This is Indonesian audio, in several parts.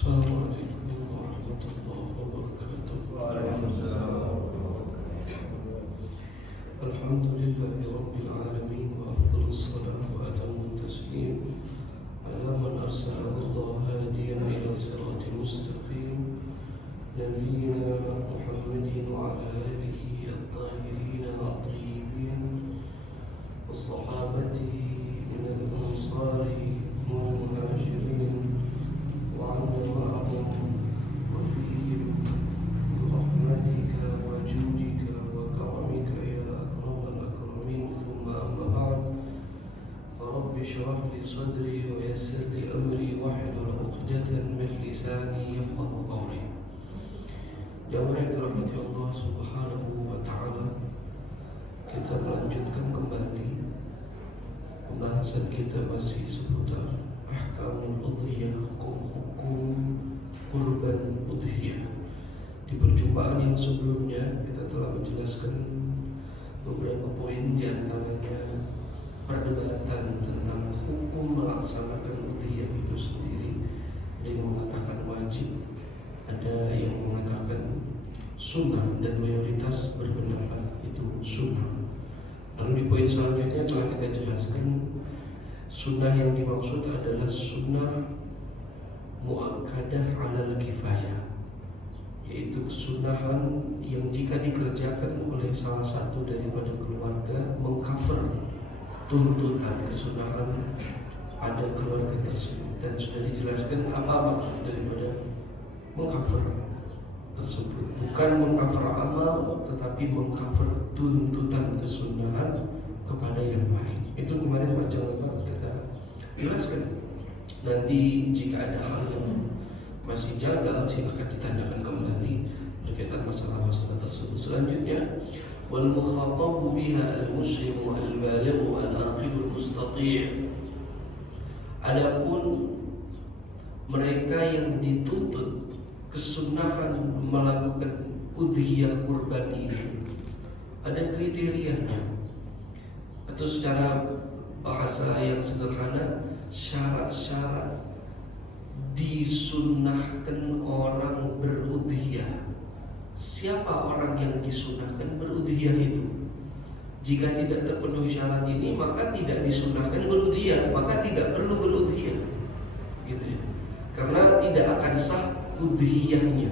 Assalamualaikum warahmatullahi wabarakatuh. Alhamdulillahi rabbil alamin wa afdhalus salatu wa atammu taslim ala man arsalahu Allah hadiyan ila siratal mustaqim nabiyyina Muhammadin wa ala alihi at-tahirin at-tayyibin wa sahabatihi min al-ansari wal muhajirin وعنا معهم وفيهم برحمتك وجودك وكرمك يا أكرم الأكرمين ثم أما بعد فرب اشرح لي صدري ويسر لي أمري واحلل عقدة من لساني يفقهوا قولي. Jamaah yang dirahmati Allah Subhanahu wa Ta'ala, kita melanjutkan kembali pembahasan kita masih seputar ahkamul udhiyah, hukum kurban udhiyah. Di perjumpaan yang sebelumnya kita telah menjelaskan beberapa poin, di antaranya perdebatan tentang hukum melaksanakan udhiyah itu sendiri. Ada yang mengatakan wajib, ada yang mengatakan sunnah, dan mayoritas berpendapat itu sunnah. Lalu di poin selanjutnya telah kita jelaskan sunnah yang dimaksud adalah sunnah muakkadah alal kifayah, yaitu kesunahan yang jika dikerjakan oleh salah satu daripada keluarga mengcover tuntutan kesunahan pada keluarga tersebut. Dan sudah dijelaskan apa maksud daripada mengcover tersebut, bukan mengcover amal tetapi mengcover tuntutan kesunahan kepada yang lain. Itu kemarin macam apa kita jelaskan. Nanti jika ada hal yang masih janggal silakan ditanyakan kembali berkaitan masalah-masalah tersebut. Selanjutnya, wal mukhatabu biha al-muslimu al-balighu al-aqil al-mustati'. Adapun mereka yang dituntut kesunahan melakukan udhiyah kurban ini ada kriterianya, atau secara bahasa yang sederhana, syarat-syarat disunnahkan orang berudhiyah. Siapa orang yang disunnahkan berudhiyah itu? Jika tidak terpenuhi syarat ini, maka tidak disunnahkan berudhiyah, maka tidak perlu berudhiyah, gitu ya. Karena tidak akan sah udhiyahnya.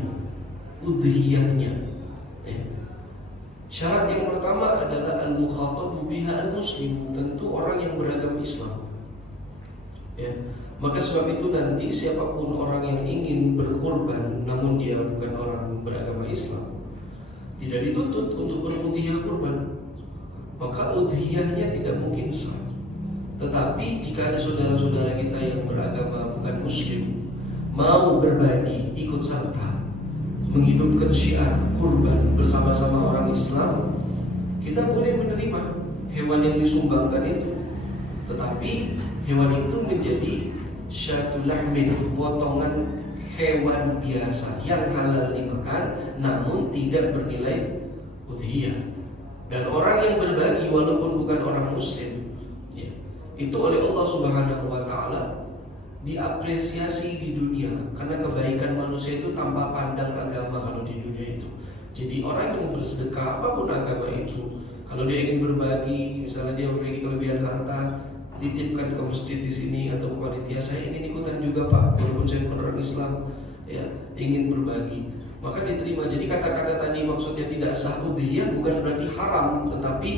Syarat yang pertama adalah al-mukhatabu biha al-muslim, tentu orang yang beragama Islam. Ya, maka sebab itu nanti siapapun orang yang ingin berkurban namun dia bukan orang beragama Islam, tidak dituntut untuk berudhiyah kurban, maka udhiyahnya tidak mungkin sah. Tetapi jika ada saudara-saudara kita yang beragama bukan Muslim mau berbagi, ikut serta menghidupkan syiar kurban bersama-sama orang Islam, kita boleh menerima hewan yang disumbangkan itu. Tetapi hewan itu menjadi syatul lahmin, potongan hewan biasa yang halal dimakan namun tidak bernilai udhiyah. Dan orang yang berbagi walaupun bukan orang Muslim, ya, itu oleh Allah Subhanahu wa Ta'ala diapresiasi di dunia, karena kebaikan manusia itu tanpa pandang agama kalau di dunia itu. Jadi orang yang bersedekah apapun agama itu, kalau dia ingin berbagi, misalnya dia memiliki kelebihan harta, titipkan ke masjid di sini atau ke panitia, saya ingin ikutan juga Pak, walaupun saya bukan orang Islam, ya, ingin berbagi, maka diterima. Jadi kata-kata tadi maksudnya tidak sah udhiyah bukan berarti haram, tetapi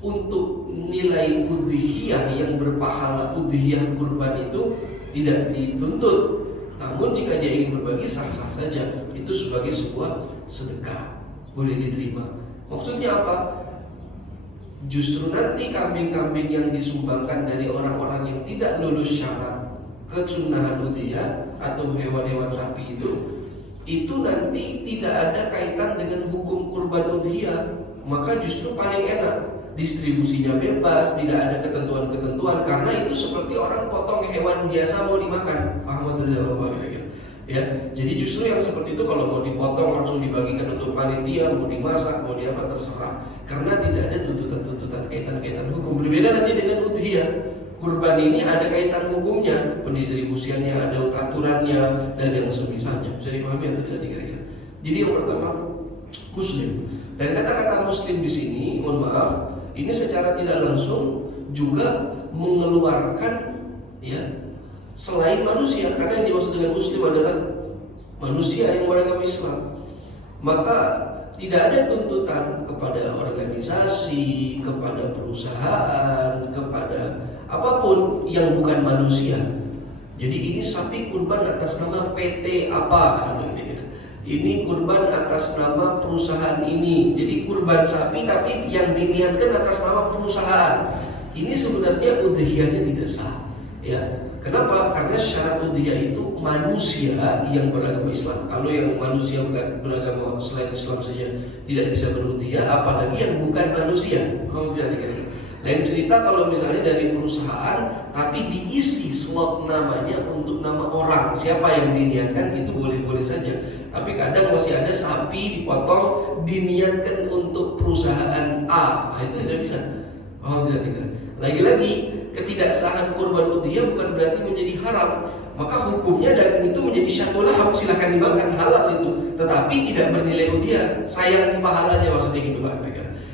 untuk nilai udhiyah yang berpahala udhiyah kurban itu tidak dituntut. Namun jika dia ingin berbagi sah-sah saja, itu sebagai sebuah sedekah, boleh diterima. Maksudnya apa? Justru nanti kambing-kambing yang disumbangkan dari orang-orang yang tidak lulus syarat kesunahan udhiyah atau hewan-hewan sapi itu nanti tidak ada kaitan dengan hukum kurban udhiyah, maka justru paling enak. Distribusinya bebas, tidak ada ketentuan-ketentuan, karena itu seperti orang potong hewan biasa mau dimakan. Paham atau ya? Jadi justru yang seperti itu kalau mau dipotong langsung dibagikan untuk panitia, mau dimasak, mau diapa terserah. Karena tidak ada tuntutan-tuntutan kaitan-kaitan hukum. Berbeda nanti dengan udhiyah. kurban ini ada kaitan hukumnya, pendistribusiannya, ada aturannya, dan yang semisalnya. Bisa dipahami atau tidak kira-kira? Jadi yang pertama, Muslim. Dan kata-kata Muslim di sini, mohon maaf, ini secara tidak langsung juga mengeluarkan ya selain manusia, karena yang dimaksud dengan Muslim adalah manusia yang beragama Islam. Maka tidak ada tuntutan kepada organisasi, kepada perusahaan, kepada apapun yang bukan manusia. Jadi ini sapi kurban atas nama PT apa gitu. Ini kurban atas nama perusahaan ini. Jadi kurban sapi tapi yang diniatkan atas nama perusahaan. Ini sebenarnya udhiyahnya tidak sah. Ya. Kenapa? Karena syarat udhiyah itu manusia yang beragama Islam. Kalau yang manusia bukan beragama selain Islam saja tidak bisa berudhiyah, apalagi yang bukan manusia. Lain cerita kalau misalnya dari perusahaan tapi diisi slot namanya untuk nama orang, siapa yang diniatkan itu boleh-boleh saja. Tapi kadang masih ada sapi dipotong diniatkan untuk perusahaan A, itu tidak bisa. Lagi-lagi ketidaksahan kurban udhiyah bukan berarti menjadi haram. Maka hukumnya daging itu menjadi syatu laham, silahkan dimakan, halal itu. Tetapi tidak bernilai udhiyah, sayang di pahalanya, maksudnya gitu Pak.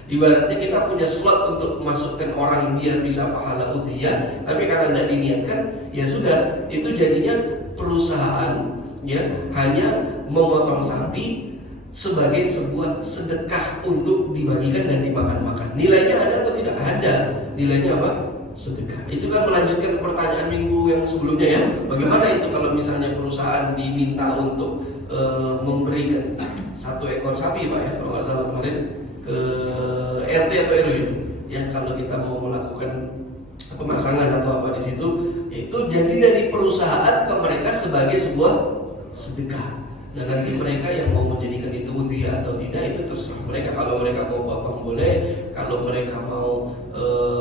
Ibaratnya kita punya slot untuk memasukkan orang biar bisa pahala udhiyah, tapi karena tidak diniatkan, ya sudah, itu jadinya perusahaan ya hanya memotong sapi sebagai sebuah sedekah untuk dibagikan dan dimakan-makan. Nilainya ada atau tidak? Ada. Nilainya apa? Sedekah. Itu kan melanjutkan pertanyaan minggu yang sebelumnya ya. Bagaimana itu kalau misalnya perusahaan diminta untuk memberikan 1 ekor sapi Pak ya, kalau nggak salah kemarin ke RT atau RW yang kalau kita mau melakukan pemasangan atau apa di situ, itu jadi dari perusahaan ke mereka sebagai sebuah sedekah. Dan nanti mereka yang mau menjadikan itu udhiyah atau tidak itu terserah mereka. Kalau mereka mau potong boleh, kalau mereka mau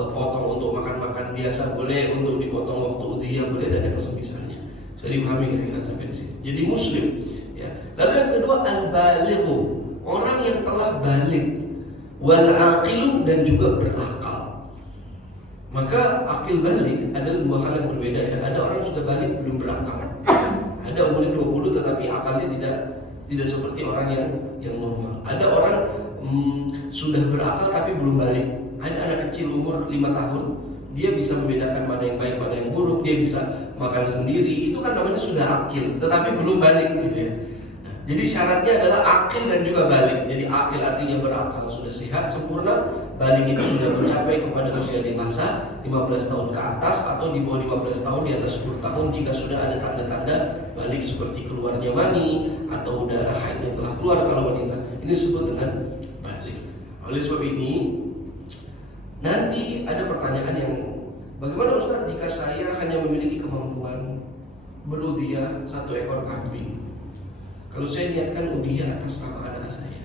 potong untuk makan-makan biasa boleh, untuk dipotong waktu udhiyah boleh, dan yang semisalnya. Saya dipahami kira-kira sampai di sini. Jadi Muslim ya. Lalu yang kedua al-balighu, orang yang telah balik, wal aqilu, dan juga berakal. Maka akil balik adalah 2 hal yang berbeda ya. Ada orang yang sudah balik belum berakal. Ada umurnya 20 tetapi akalnya tidak seperti orang yang normal. Ada orang sudah berakal tapi belum balik. Ada anak kecil umur 5 tahun, dia bisa membedakan mana yang baik mana yang buruk, dia bisa makan sendiri. Itu kan namanya sudah akil, tetapi belum balik gitu ya. Jadi syaratnya adalah akil dan juga balik. Jadi akil artinya berakal, sudah sehat, sempurna. Balik itu sudah mencapai kepada usia dewasa 15 tahun ke atas, atau di bawah 15 tahun, di atas 10 tahun jika sudah ada tanda-tanda balik seperti keluarnya mani atau darah haid yang telah keluar kalau wanita. Ini disebut dengan balik. Oleh sebab ini nanti ada pertanyaan yang, bagaimana Ustaz jika saya hanya memiliki kemampuan berudhiyah 1 ekor kambing? Kalau saya niatkan udhiyah atas nama anak saya.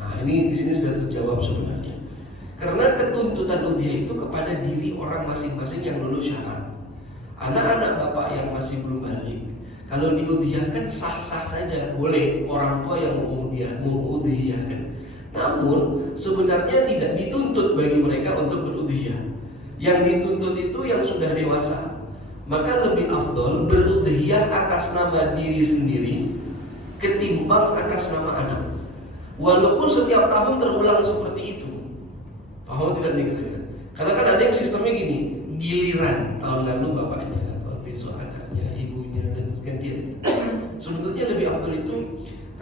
Nah, ini di sini sudah terjawab sebenarnya. Karena ketuntutan udhiyah itu kepada diri orang masing-masing yang lulus syarat. Anak-anak bapak yang masih belum balik, kalau diudhiyahkan sah-sah saja, boleh orang tua yang mau udhiyahkan. Namun sebenarnya tidak dituntut bagi mereka untuk berudhiyah. Yang dituntut itu yang sudah dewasa. Maka lebih afdol berudhiyah atas nama diri sendiri ketimbang atas nama anak. Walaupun setiap tahun terulang seperti itu. Paham tidak nih? Karena kan ada yang sistemnya gini, giliran tahun lalu bapaknya, tahun besok anaknya, ibunya, dan gantian. Sebetulnya lebih afdol itu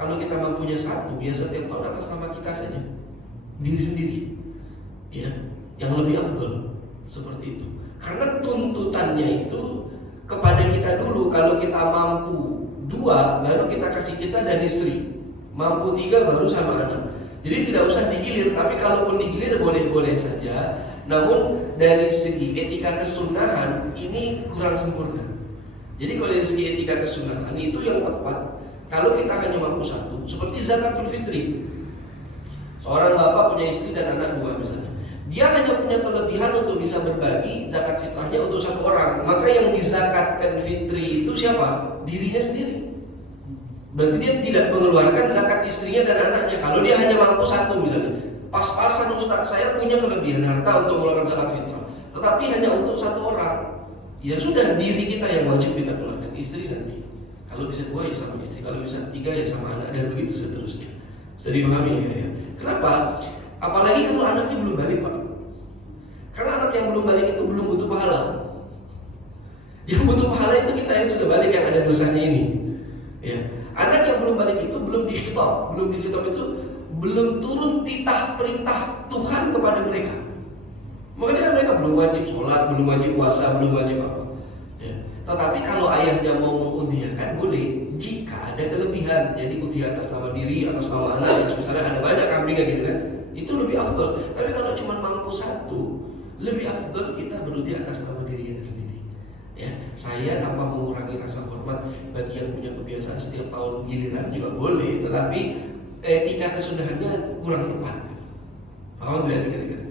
kalau kita mampunya 1, ya setiap tahun atas nama kita saja, diri sendiri, ya, yang lebih afdol seperti itu. Karena tuntutannya itu kepada kita dulu. Kalau kita mampu 2, baru kita kasih kita dan istri. Mampu 3, baru sama anak. Jadi tidak usah digilir. Tapi kalaupun digilir boleh-boleh saja. Namun dari segi etika kesunahan ini kurang sempurna. Jadi kalau dari segi etika kesunahan itu yang tepat, kalau kita hanya mampu 1, seperti zakatul fitri. Seorang bapak punya istri dan anak 2 misalnya. Dia hanya punya kelebihan untuk bisa berbagi zakat fitrahnya untuk 1 orang. Maka yang dizakatkan fitri itu siapa? Dirinya sendiri. Berarti dia tidak mengeluarkan zakat istrinya dan anaknya. Kalau dia hanya mampu 1 misalnya, pas-pasan Ustaz, saya punya kelebihan harta untuk mengeluarkan zakat fitrah. Tetapi hanya untuk satu orang, ya sudah, diri kita yang wajib kita keluarkan. Istri nanti, kalau bisa 2 ya sama istri, kalau bisa 3 ya sama anak, dan begitu seterusnya. Sering pahami ya? Kenapa? Apalagi kalau anaknya belum balik, Pak. Karena anak yang belum balik itu belum butuh pahala. Yang butuh pahala itu kita yang sudah balik, yang ada dosanya ini. Ya. Anak yang belum balik itu belum dikhitab itu belum turun titah perintah Tuhan kepada mereka. Makanya kan mereka belum wajib sholat, belum wajib puasa, belum wajib apa. Ya. Tetapi kalau ayahnya mau mengudiakan boleh, jika ada kelebihan. Jadi udia atas nama diri, atas nama anak, misalnya ada banyak kambingnya gitu kan, itu lebih afdal. Tapi kalau cuma mampu 1, lebih afdal kita berudia atas nama diri kita sendiri. Ya, saya tanpa mengurangi rasa hormat bagi yang punya kebiasaan setiap tahun giliran juga boleh, tetapi etika kesudahannya kurang tepat. Paham tidak kira-kira?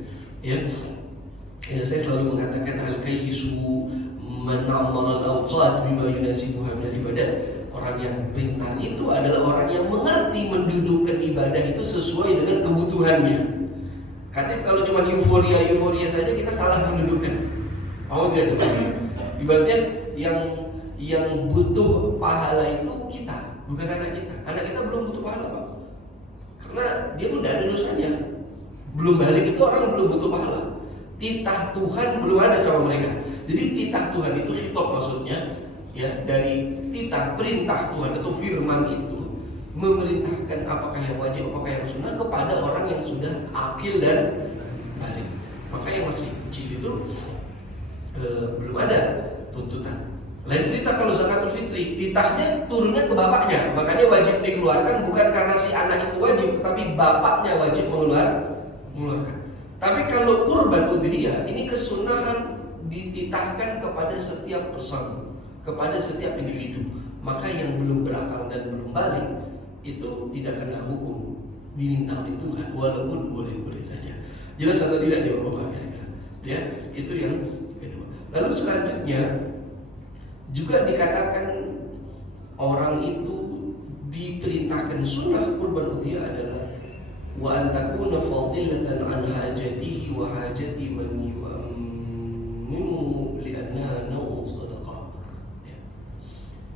Ya, saya selalu mengatakan al-kayyisu man amara al-awqat bima yunasibuha min ibadah. Orang yang pintar itu adalah orang yang mengerti mendudukkan ibadah itu sesuai dengan kebutuhannya. Karena kalau cuma euforia saja kita salah mendudukkan. Paham tidak? Ibaratnya yang butuh pahala itu kita, bukan anak kita. Anak kita belum butuh pahala, Pak. Karena dia pun tidak ada dosanya. Belum balik itu orang belum butuh pahala. Titah Tuhan belum ada sama mereka. Jadi titah Tuhan itu khitab maksudnya, ya, dari titah perintah Tuhan atau firman itu memerintahkan apakah yang wajib, apakah yang sunnah kepada orang yang sudah akil dan balik. Maka yang masih kecil itu belum ada tuntutan. Lain cerita kalau zakatul fitri, titahnya turunnya ke bapaknya, makanya wajib dikeluarkan bukan karena si anak itu wajib, tetapi bapaknya wajib mengeluarkan. Tapi kalau kurban udhiyah, ini kesunahan dititahkan kepada setiap person, kepada setiap individu. Maka yang belum berakal dan belum balik itu tidak kena hukum, diminta oleh Tuhan, walaupun boleh-boleh saja. Jelas atau tidak dia Bapak? Ya, itu yang kedua. Lalu selanjutnya juga dikatakan orang itu diperintahkan sunnah kurban udhiyah adalah wa an takuna fadilatan an hajatihi wa hajati man yu'ammimu li'annaha naw'u sadaqah.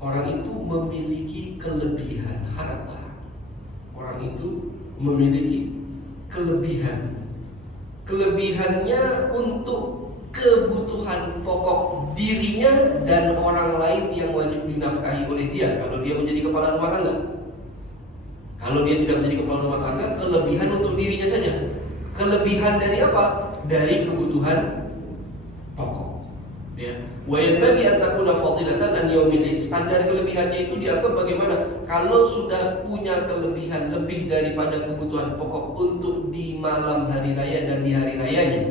Orang itu memiliki kelebihan harta. Orang itu memiliki kelebihan. Kelebihannya untuk kebutuhan pokok dirinya dan orang lain yang wajib dinafkahi oleh dia. Kalau dia menjadi kepala rumah tangga, kalau dia tidak menjadi kepala rumah tangga, kelebihan untuk dirinya saja. Kelebihan dari apa? Dari kebutuhan pokok. Ya. Wa yanbaghi an takuna fadilatan an yaumil id. Standar kelebihannya itu dianggap bagaimana? Kalau sudah punya kelebihan lebih daripada kebutuhan pokok untuk di malam hari raya dan di hari rayanya.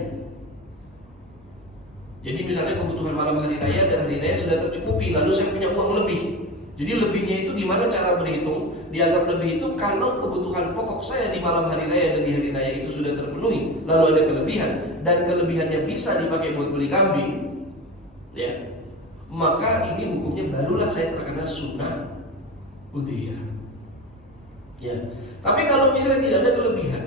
Jadi misalnya kebutuhan malam hari raya dan hari raya sudah tercukupi, lalu saya punya uang lebih. Jadi lebihnya itu gimana cara berhitung? Dianggap lebih itu kalau kebutuhan pokok saya di malam hari raya dan di hari raya itu sudah terpenuhi, lalu ada kelebihan dan kelebihannya bisa dipakai buat beli kambing, ya, maka ini hukumnya barulah saya terkena sunnah udhiyah. Ya. Tapi kalau misalnya tidak ada kelebihan,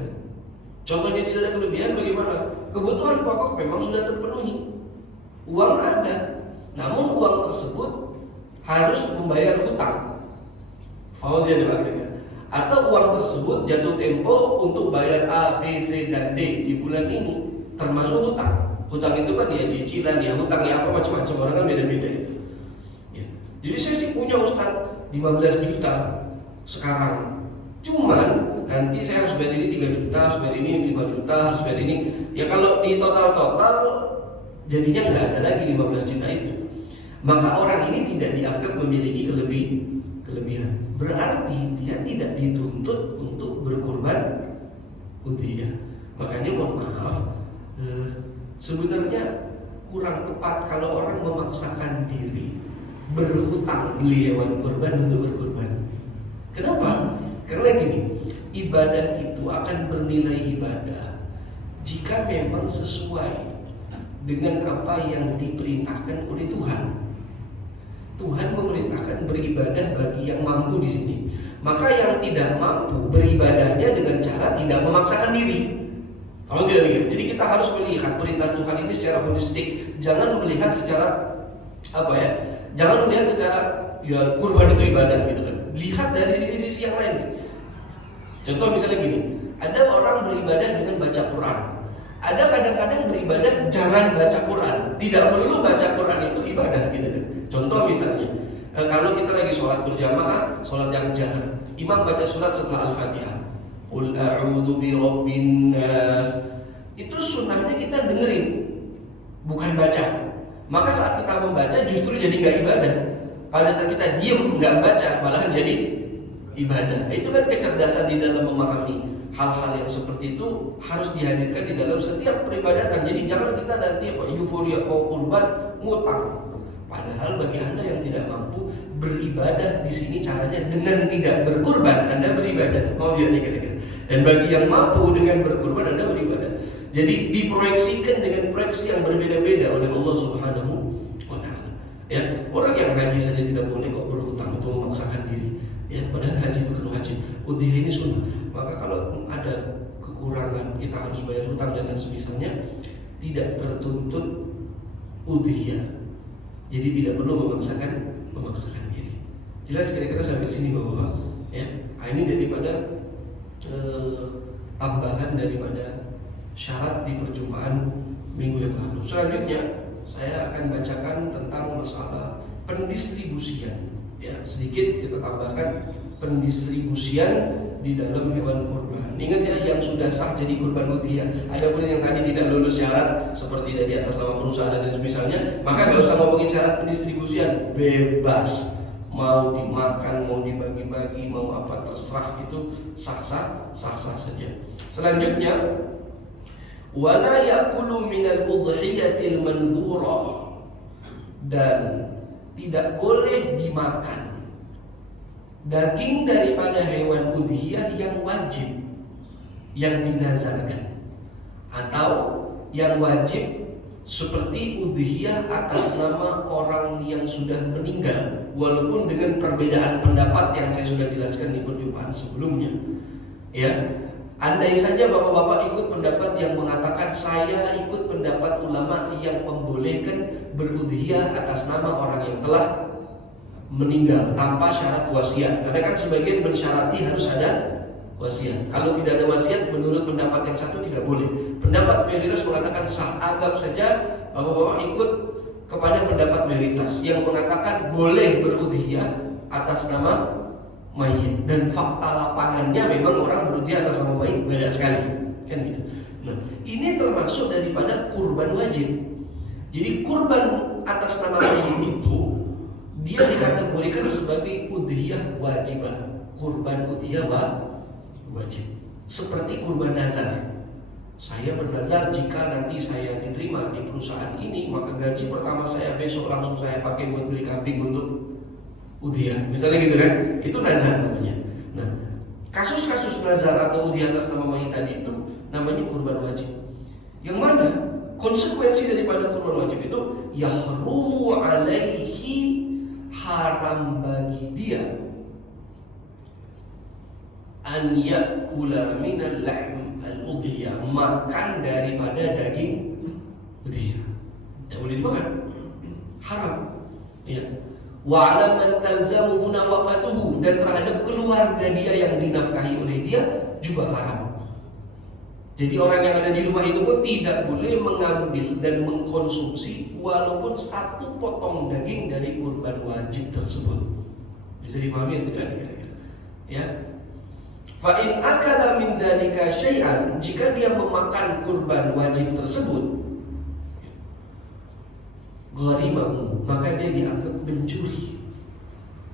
contohnya tidak ada kelebihan bagaimana? Kebutuhan pokok memang sudah terpenuhi, uang ada, namun uang tersebut harus membayar hutang. Faham tidak? Atau uang tersebut jatuh tempo untuk bayar A, B, C, dan D di bulan ini, termasuk hutang. Hutang itu kan ya cicilan, ya hutang ya apa macam-macam, orang kan beda-beda itu. Ya. Jadi saya sih punya Ustaz 15 juta sekarang. Cuman nanti saya harus bayar ini 3 juta, harus bayar ini 5 juta, harus bayar ini. Ya kalau di total jadinya nggak ada lagi 15 juta itu. Maka orang ini tidak dianggap memiliki kelebihan. Berarti dia tidak dituntut untuk berkorban udhiyah. Makanya mohon maaf, sebenarnya kurang tepat kalau orang memaksakan diri berhutang beli hewan kurban untuk berkorban. Kenapa? Karena gini, ibadah itu akan bernilai ibadah jika memang sesuai dengan apa yang diperintahkan oleh Tuhan. Tuhan memerintahkan beribadah bagi yang mampu di sini. Maka yang tidak mampu beribadahnya dengan cara tidak memaksakan diri. Kalau tidak demikian, jadi kita harus melihat perintah Tuhan ini secara holistik. Jangan melihat secara Jangan melihat secara ya kurban itu ibadah gitu kan. Lihat dari sisi-sisi yang lain. Contoh misalnya gini, ada orang beribadah dengan baca Quran. Ada kadang-kadang beribadah jangan baca Quran. Tidak perlu baca Quran itu ibadah gitu kan. Contoh misalnya, kalau kita lagi sholat berjamaah, sholat yang jahar, imam baca surat setelah Al-Fatihah. Qul a'udzu birabbin nas. Itu sunnahnya kita dengerin, bukan baca. Maka saat kita membaca justru jadi nggak ibadah. Pada saat kita diem nggak baca malahan jadi ibadah. Itu kan kecerdasan di dalam memahami hal-hal yang seperti itu harus dihadirkan di dalam setiap peribadatan. Jadi jangan kita nanti euforia mau kurban ngutang. Padahal bagi Anda yang tidak mampu beribadah di sini caranya dengan tidak berkurban Anda beribadah. Mau tidak dikatakan. Dan bagi yang mampu dengan berkurban Anda beribadah. Jadi diproyeksikan dengan proyeksi yang berbeda-beda oleh Allah Subhanahu wa taala. Ya, orang yang haji saja tidak boleh kok berhutang untuk memaksakan diri. Ya, padahal haji itu kan wajib. Udhiyah ini sunnah. Maka kalau ada kekurangan kita harus bayar hutang dan semisalnya, tidak tertuntut udhiyah. Jadi tidak perlu memaksakan diri. Jelas kira-kira sampai sini Bapak-bapak. Ya, ini daripada tambahan daripada syarat di perjumpaan minggu yang lalu. Selanjutnya saya akan bacakan tentang masalah pendistribusian. Ya, sedikit kita tambahkan pendistribusian di dalam hewan kurban. Ingat ya, yang sudah sah jadi kurban udhiyah. Adapun yang tadi tidak lulus syarat seperti dari atas nama perusahaan dan misalnya, maka nggak usah ngomongin syarat pendistribusian, bebas. Mau dimakan, mau dibagi-bagi, mau apa terserah, itu sah-sah saja. Selanjutnya, wala ya'kulu minal udhiyatil mandhurah, dan tidak boleh dimakan daging daripada hewan udhiyah yang wajib, yang dinazarkan, atau yang wajib seperti udhiyah atas nama orang yang sudah meninggal. Walaupun dengan perbedaan pendapat yang saya sudah jelaskan di perjumpaan sebelumnya. Ya, andai saja bapak-bapak ikut pendapat yang mengatakan saya ikut pendapat ulama yang membolehkan berudhiyah atas nama orang yang telah meninggal tanpa syarat wasiat. Karena kan sebagian mensyarati harus ada wasiat. Kalau tidak ada wasiat, menurut pendapat yang satu tidak boleh. Pendapat mayoritas mengatakan sah. Anggap saja bapak-bapak ikut kepada pendapat mayoritas yang mengatakan boleh berudhiyah atas nama mayit, dan fakta lapangannya memang orang berudhiyah atas nama mayit banyak sekali, kan gitu. Nah, ini termasuk daripada kurban wajib. Jadi kurban atas nama mayit itu dia dikategorikan sebagai udhiyah wajibah, kurban udhiyah wajib. Seperti kurban nazar. Saya bernazar jika nanti saya diterima di perusahaan ini, maka gaji pertama saya besok langsung saya pakai buat beli kambing untuk udhiyah. Misalnya gitu kan, itu nazar namanya. Nah, kasus-kasus nazar atau udhiyah atas nama mayit tadi itu namanya kurban wajib. Yang mana konsekuensi daripada kurban wajib itu yahrumu alaihi, haram bagi dia an yakula minal lahm al-udhiyah, makan daripada daging udhiyah. Tidak boleh dimakan, haram. Ya. Wa 'ala man talzamuhu nafaqatuhu, dan terhadap keluarga dia yang dinafkahi oleh dia juga haram. Jadi orang yang ada di rumah itu pun tidak boleh mengambil dan mengkonsumsi walaupun satu potong daging dari kurban wajib tersebut. Bisa dipahami tidak kira-kira? Ya. Fa in akala min dzalika syai'an, jika dia memakan kurban wajib tersebut, gharimahu, maka dia dianggap mencuri.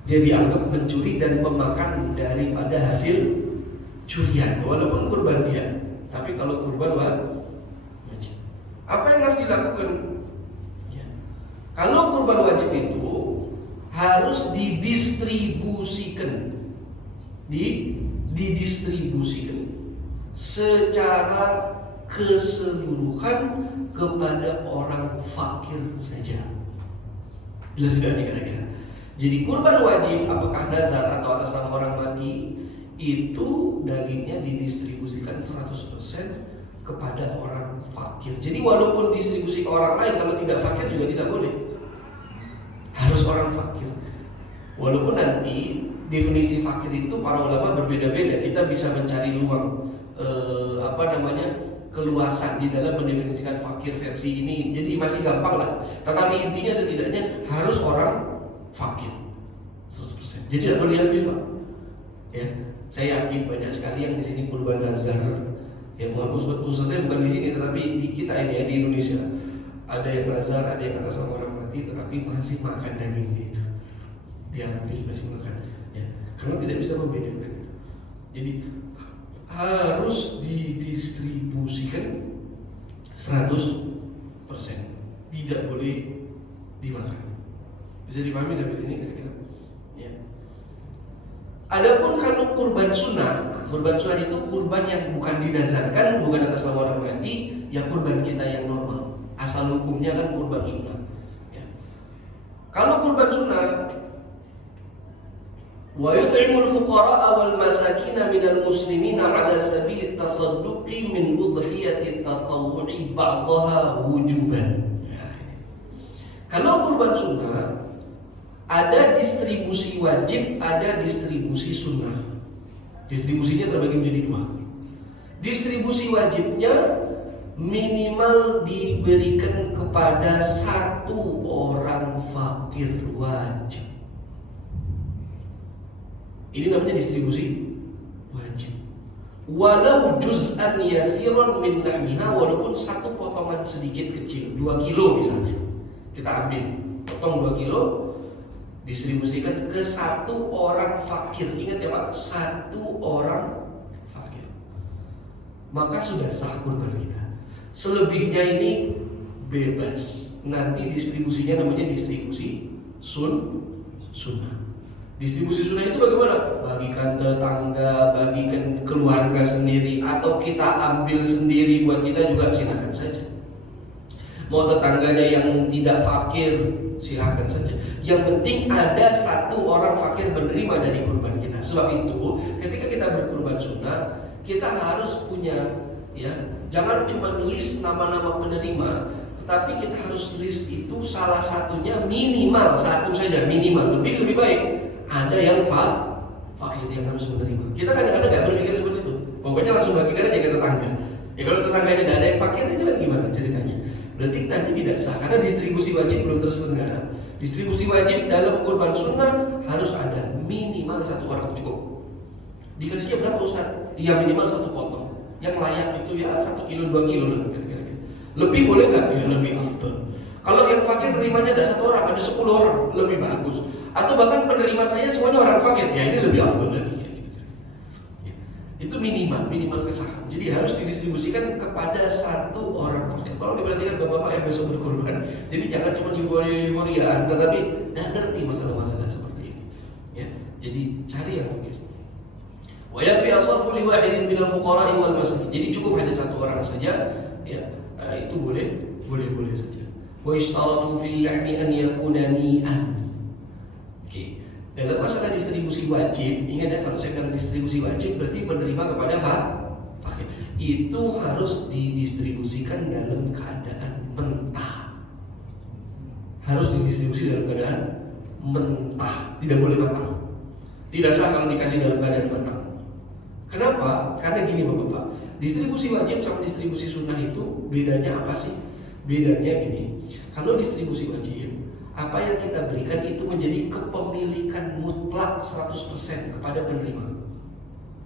Dia dianggap mencuri dan memakan daripada hasil curian, walaupun kurban dia. Tapi kalau kurban wajib, apa yang harus dilakukan? Ya. Kalau kurban wajib itu harus didistribusikan, didistribusikan secara keseluruhan kepada orang fakir saja. Jelas sudah kira-kira. Jadi kurban wajib apakah nazar atau atas nama orang mati itu dagingnya didistribusikan 100% kepada orang fakir. Jadi walaupun distribusi ke orang lain, kalau tidak fakir juga tidak boleh. Harus orang fakir. Walaupun nanti definisi fakir itu para ulama berbeda-beda. Kita bisa mencari ruang keluasan di dalam mendefinisikan fakir versi ini. Jadi masih gampang lah. Tetapi intinya setidaknya harus orang fakir 100%. Jadi tidak boleh ambil, Pak. Ya, saya yakin banyak sekali yang di sini kurban nazar. Ya, pusatnya bukan di sini, tetapi di kita ini ya, di Indonesia. Ada yang nazar, ada yang atas nama orang mati, tetapi masih makan daging gitu. Dia ambil masih makan. Ya, karena tidak bisa membedakan itu. Jadi harus didistribusikan 100%. Tidak boleh dimakan. Bisa dipahami sampai sini kira-kira? Ya. Adapun kalau kurban sunnah itu kurban yang bukan dinazarkan, bukan atas nama orang mati, ya kurban kita yang normal. Asal hukumnya kan kurban sunnah. Ya. Kalau kurban sunnah, wa yut'imul fuqara'a wal masakina minal muslimina 'ala sabili tasadduqi min udhiyati tatawwu'i ba'daha wujuban. Kalau kurban sunnah ada distribusi wajib, ada distribusi sunnah. Distribusinya terbagi menjadi dua. Distribusi wajibnya minimal diberikan kepada satu orang fakir wajib. Ini namanya distribusi wajib. Walau juz'an yasiran min lahmiha, walaupun satu potongan sedikit kecil, 2 kilo misalnya. Kita ambil, potong 2 kilo, distribusikan ke satu orang fakir. Ingat ya Pak, satu orang fakir. Maka sudah sah kurban kita. Selebihnya ini bebas. Nanti distribusinya namanya distribusi sunnah. Distribusi sunnah itu bagaimana? Bagikan tetangga, bagikan keluarga sendiri, atau kita ambil sendiri buat kita juga silakan saja. Mau tetangganya yang tidak fakir, silakan saja. Yang penting ada satu orang fakir menerima dari kurban kita. Sebab itu ketika kita berkurban sunnah, kita harus punya, ya, jangan cuma list nama-nama penerima, tetapi kita harus list itu salah satunya minimal satu saja, minimal. Lebih baik ada yang fakir yang harus menerima. Kita kadang-kadang nggak berpikir seperti itu. Pokoknya langsung bagikan aja ke tetangga. Ya kalau tetangganya tidak ada yang fakir, itu kan gimana ceritanya? Berarti nanti tidak sah karena distribusi wajib belum terselenggara. Distribusi wajib dalam kurban sunnah harus ada minimal satu orang cukup. Dikasihnya berapa Ustaz? Ya minimal satu potong. Yang layak itu ya 1 kilo 2 kilo lah kira-kira. Lebih boleh nggak? Ya lebih afdal. Kalau yang fakir nerimanya ada 1 orang, ada 10 orang, lebih bagus. Atau bahkan penerima saya semuanya orang fakir, ya ini lebih afdal lagi. Itu minimal kesahan. Jadi harus didistribusikan kepada satu orang fakir. Kalau diperhatikan bapak-bapak yang besok berkorban, jadi jangan cuma euforia, tetapi ngerti masalah-masalah seperti ini. Ya, jadi cari yang fakir. Wa yakfi asrafu li wahidin minal fuqara'i wal masakin. Jadi cukup hanya satu orang saja, ya. Itu boleh saja. Wa ishtaratu fil lahmi an yakuna ni'an. Oke. Dalam masalah distribusi wajib, ingat ya kalau saya bilang distribusi wajib berarti penerima kepada fakir. Itu harus didistribusikan dalam keadaan mentah. Harus didistribusi dalam keadaan mentah, tidak boleh matang. Tidak sah kalau dikasih dalam keadaan matang. Kenapa? Karena gini Bapak-bapak, distribusi wajib sama distribusi sunnah itu bedanya apa sih? Bedanya gini, kalau distribusi wajib, apa yang kita berikan itu menjadi kepemilikan mutlak 100% kepada penerima.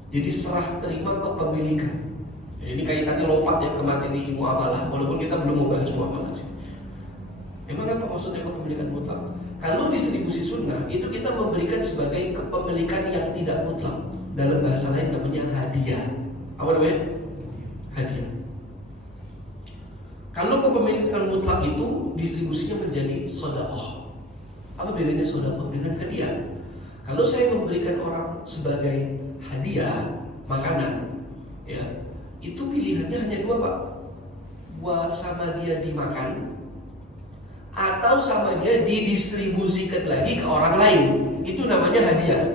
Jadi serah terima kepemilikan. Ini kaitannya lompat ya ke materi muamalah, walaupun kita belum membahas muamalah sih. Emang apa maksudnya kepemilikan mutlak? Kalau distribusi sunnah itu kita memberikan sebagai kepemilikan yang tidak mutlak. Dalam bahasa lain namanya hadiah. Apa namanya? Hadiah. Kalau kepemilikan mutlak itu distribusinya menjadi sedekah. Apa bedanya sedekah dengan hadiah? Kalau saya memberikan orang sebagai hadiah makanan, ya, itu pilihannya hanya 2 Pak. Buat sama dia dimakan atau sama dia didistribusikan lagi ke orang lain. Itu namanya hadiah.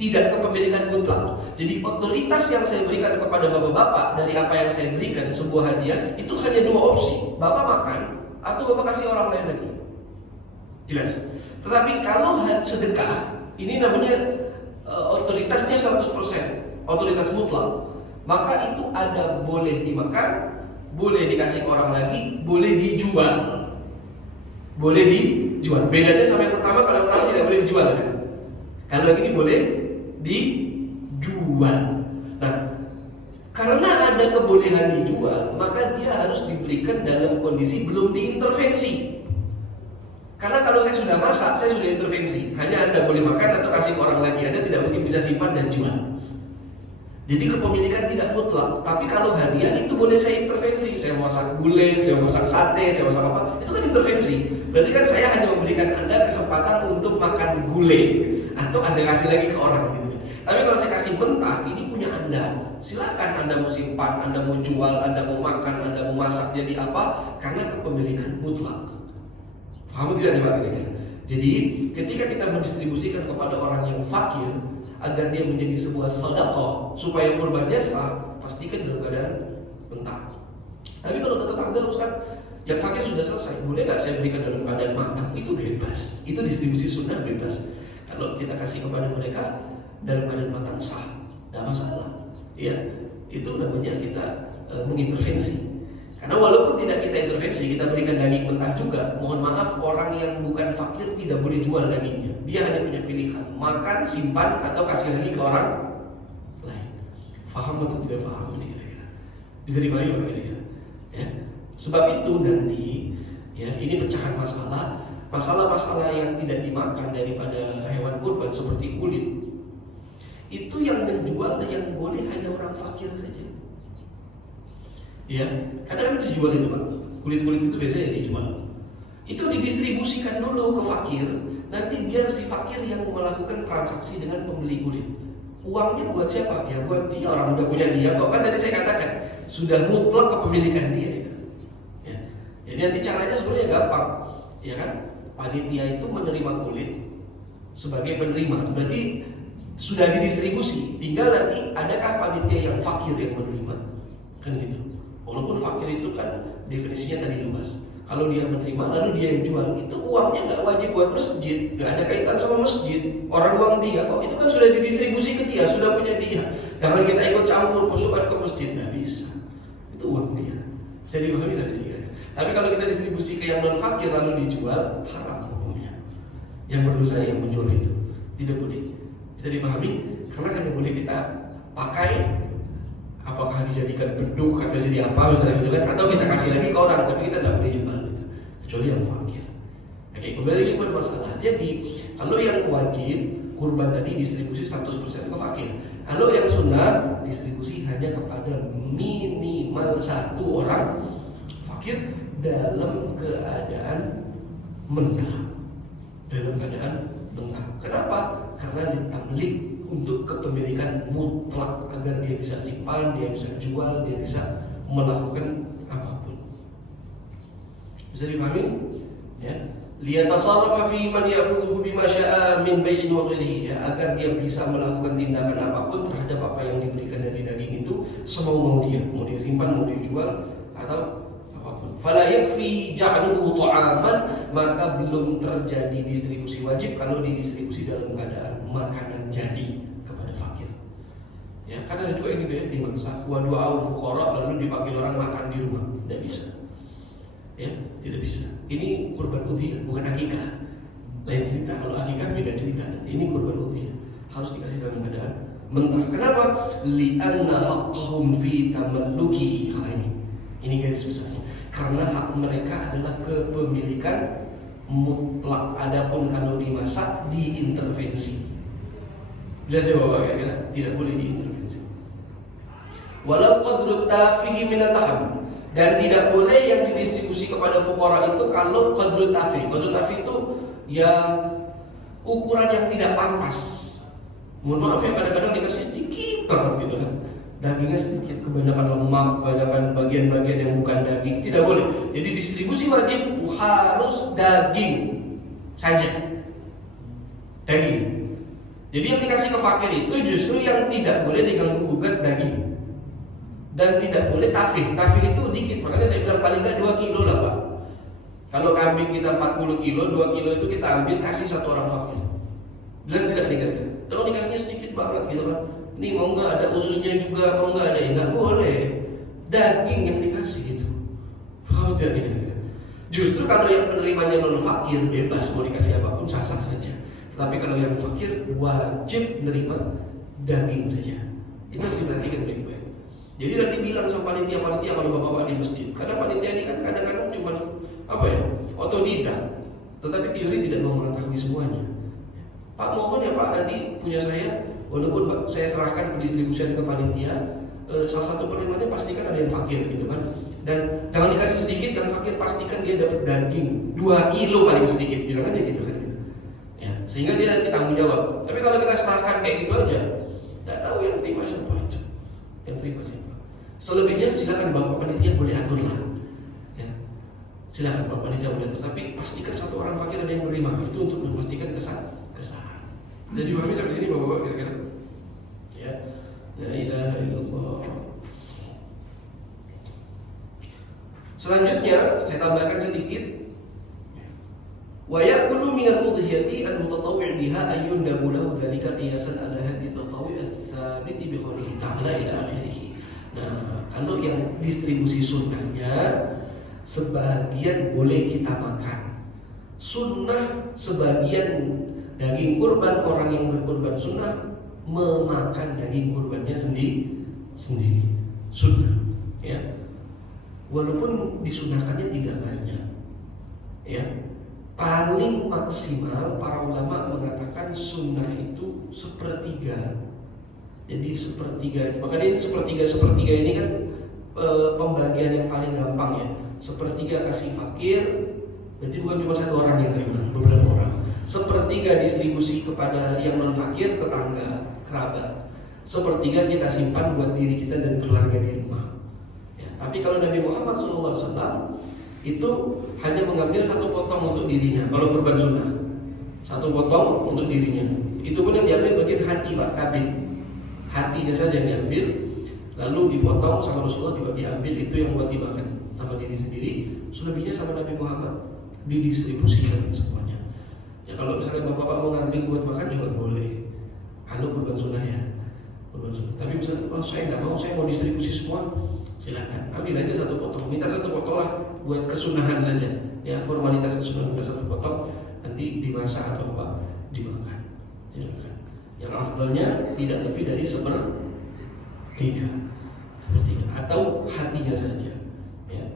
Tidak kepemilikan mutlak. Jadi otoritas yang saya berikan kepada bapak-bapak dari apa yang saya berikan sebuah hadiah itu hanya dua opsi, bapak makan atau bapak kasih orang lain lagi. Jelas. Tetapi kalau sedekah, ini namanya otoritasnya 100%, otoritas mutlak. Maka itu ada boleh dimakan, boleh dikasih ke orang lagi, boleh dijual. Boleh dijual. Bedanya sama yang pertama, kalau pertama tidak boleh dijual kan? Kalau yang ini boleh dijual. Nah, karena ada kebolehan dijual, maka dia harus diberikan dalam kondisi belum diintervensi. Karena kalau saya sudah masak, saya sudah intervensi. Hanya Anda boleh makan atau kasih ke orang lagi. Anda tidak mungkin bisa simpan dan jual. Jadi kepemilikan tidak mutlak. Tapi kalau hadiah itu boleh saya intervensi. Saya masak gulai, saya masak sate, saya masak apa. Itu kan intervensi. Berarti kan saya hanya memberikan Anda kesempatan untuk makan gulai. Atau Anda kasih lagi ke orang gitu. Tapi kalau saya kasih mentah, ini punya Anda. Silakan Anda mau simpan, Anda mau jual, Anda mau makan, Anda mau masak. Jadi apa? Karena kepemilikan mutlak. Paham tidak nih Pak? Jadi ketika kita mendistribusikan kepada orang yang fakir agar dia menjadi sebuah sedekah supaya kurbannya sah, pastikan dalam keadaan mentah. Tapi kalau ke tetangga Ustaz, yang fakir sudah selesai, boleh nggak saya berikan dalam keadaan matang? Itu bebas. Itu distribusi sunnah bebas. Kalau kita kasih kepada mereka dalam keadaan matang sah, tidak masalah. Ya, itu namanya kita mengintervensi. Karena walaupun tidak kita intervensi, kita berikan daging mentah juga. Mohon maaf, orang yang bukan fakir tidak boleh jual dagingnya. Dia hanya punya pilihan, makan, simpan, atau kasih lagi ke orang lain. Faham atau tidak faham ini kira-kira? Bisa dipahami kira-kira? Ya. Sebab itu nanti, ya, ini pecahan masalah. Masalah-masalah yang tidak dimakan daripada hewan kurban seperti kulit, itu yang menjual yang boleh hanya orang fakir saja. Ya, kadang itu dijual itu Pak. Kulit-kulit itu biasanya dijual. Itu didistribusikan dulu ke fakir. Nanti biar si fakir yang melakukan transaksi dengan pembeli kulit. Uangnya buat siapa? Ya buat dia, orang udah punya dia kok. Kan tadi saya katakan sudah mutlak kepemilikan dia itu. Ya. Jadi nanti caranya sebenarnya gampang, ya kan? Panitia itu menerima kulit sebagai penerima. Berarti sudah didistribusi. Tinggal nanti adakah panitia yang fakir yang menerima? Kan gitu. Walaupun fakir itu kan definisinya tadi luas. Kalau dia menerima lalu dia yang jual, itu uangnya nggak wajib buat masjid, nggak ada kaitan sama masjid. Orang uang dia kok, itu kan sudah didistribusi ke dia, sudah punya dia. Jangan kita ikut campur masukkan ke masjid, nggak bisa. Itu uang dia. Saya dipahami tadi. Tapi kalau kita distribusi ke yang non fakir lalu dijual, haram hukumnya. Yang berdosa yang menjual itu tidak boleh. Bisa dipahami? Karena hanya boleh kita pakai. Apakah dijadikan beduk atau jadi apa misalnya gitu kan, atau kita kasih lagi ke orang, tapi kita tidak boleh jual gitu. Kecuali yang fakir. Oke, kembali lagi kepada masalah. Jadi kalau yang wajib kurban tadi distribusi 100% ke fakir. Kalau yang sunnah distribusi hanya kepada minimal satu orang fakir dalam keadaan mentah. Dalam keadaan mentah. Kenapa? Karena ditamlik untuk kepemilikan mutlak agar dia bisa simpan, dia bisa jual, dia bisa melakukan apapun. Bisa dipahami? Ya. Liyatasarrafa fi man ya'khudhu bima syaa min bai'in wa ghairihi, ya, agar dia bisa melakukan tindakan apapun terhadap apa yang diberikan dari daging itu semau dia, mau dia simpan, mau dia jual atau apapun. Fala yakfi ja'luhu ta'aman, maka belum terjadi distribusi wajib kalau didistribusi dalam keadaan makanan jadi kepada fakir. Ya, karena ada juga yang gitu ya, dimasak wa du'a'ul fuqara lalu dipanggil orang makan di rumah, tidak bisa. Ya, tidak bisa. Ini kurban udhiyah, bukan akikah. Lain cerita. Kalau akikah beda cerita. Ini kurban udhiyah, harus dikasih dalam keadaan mentah. Kenapa? Li'anna haqqahum fi tamalluki. Ini garis besarnya. Karena hak mereka adalah kepemilikan mutlak. Adapun kalau dimasak diintervensi. Jelas ya Bapak ya, tidak boleh diintervensi. Walau qadru tafihi minat taham, dan tidak boleh yang didistribusi kepada fuqara itu kalau qadru tafi. Qadru tafi itu ya ukuran yang tidak pantas. Mohon maaf ya, kadang-kadang dikasih sedikit banget gitu kan. Dagingnya sedikit, kebanyakan lemak, kebanyakan bagian-bagian yang bukan daging, tidak boleh. Jadi distribusi wajib harus daging saja. Daging. Jadi yang dikasih ke fakir itu justru yang tidak boleh diganggu gugat daging. Dan tidak boleh tafih. Tafih itu dikit, makanya saya bilang paling nggak 2 kilo lah Pak. Kalau kambing kita 40 kilo, 2 kilo itu kita ambil kasih satu orang fakir. Jelas tidak dikasih. Kalau dikasihnya sedikit banget gitu kan. Ini mau nggak ada ususnya juga, mau nggak ada, ya nggak boleh. Daging yang dikasih gitu. Oh tidak. Justru kalau yang penerimanya non fakir bebas mau dikasih apapun sah-sah saja. Tapi kalau yang fakir wajib menerima daging saja. Itu harus diperhatikan baik-baik. Jadi nanti bilang sama panitia kalau bapak-bapak di masjid. Karena panitia ini kan kadang-kadang cuma otodidak, tetapi teori tidak mau mengetahui semuanya. Pak mohon ya Pak, nanti punya saya, walaupun Pak, saya serahkan pendistribusian ke panitia, salah satu penerimanya pastikan ada yang fakir gitu kan. Dan jangan dikasih sedikit, dan fakir pastikan dia dapat daging 2 kilo paling sedikit, bilang aja gitu kan. Ya, sehingga dia nanti tanggung jawab. Tapi kalau kita serahkan kayak gitu aja, tidak tahu yang terima siapa itu. Yang terima siapa. Selebihnya silakan bapak panitia boleh atur lah. Ya. Silakan bapak panitia boleh atur. Tapi pastikan satu orang fakir ada yang menerima. Itu untuk memastikan kesahan. Jadi kami sampai sini bapak-bapak kira-kira. Ya. La ilaha illallah. Selanjutnya saya tambahkan sedikit. Wa ya'kulu min al-udhiyati al-mutatawwi' biha ayyun dabulahu dzalika qiyasan ala haddi tatawwi' ats-tsabit bi qoulihi ta'ala ila akhirih. Nah, kalau yang distribusi sunnahnya sebagian boleh kita makan. Sunnah sebagian daging kurban, orang yang berkurban sunnah memakan daging kurbannya sendiri. Sunnah, ya. Walaupun disunahkannya tidak banyak, ya. Paling maksimal para ulama mengatakan sunnah itu 1/3. Jadi 1/3. Makanya sepertiga ini kan pembagian yang paling gampang ya. 1/3 kasih fakir, berarti bukan cuma satu orang yang terima, beberapa orang. 1/3 distribusi kepada yang non fakir, tetangga, kerabat. 1/3 kita simpan buat diri kita dan keluarga di rumah. Ya, tapi kalau Nabi Muhammad SAW itu hanya mengambil 1 potong untuk dirinya. Kalau kurban sunnah, 1 potong untuk dirinya. Itu pun yang diambil bagian hati Pak, kabin. Hatinya saja yang diambil, lalu dipotong sama Rasulullah, diambil itu yang buat dimakan sama diri sendiri. Selebihnya sama Nabi Muhammad didistribusikan semuanya. Ya kalau misalnya bapak-bapak mau ngambil buat makan juga boleh. Kalau kurban sunnah ya, kurban sunnah. Tapi misalnya, oh saya nggak mau, saya mau distribusi semua, silakan. Ambil aja 1 potong. Minta 1 potong lah buat kesunahan saja. Ya formalitas kesunahan, minta 1 potong, nanti dimasak atau apa dimakan. Silakan. Yang afdalnya tidak lebih dari 1/3 atau hatinya saja. Ya.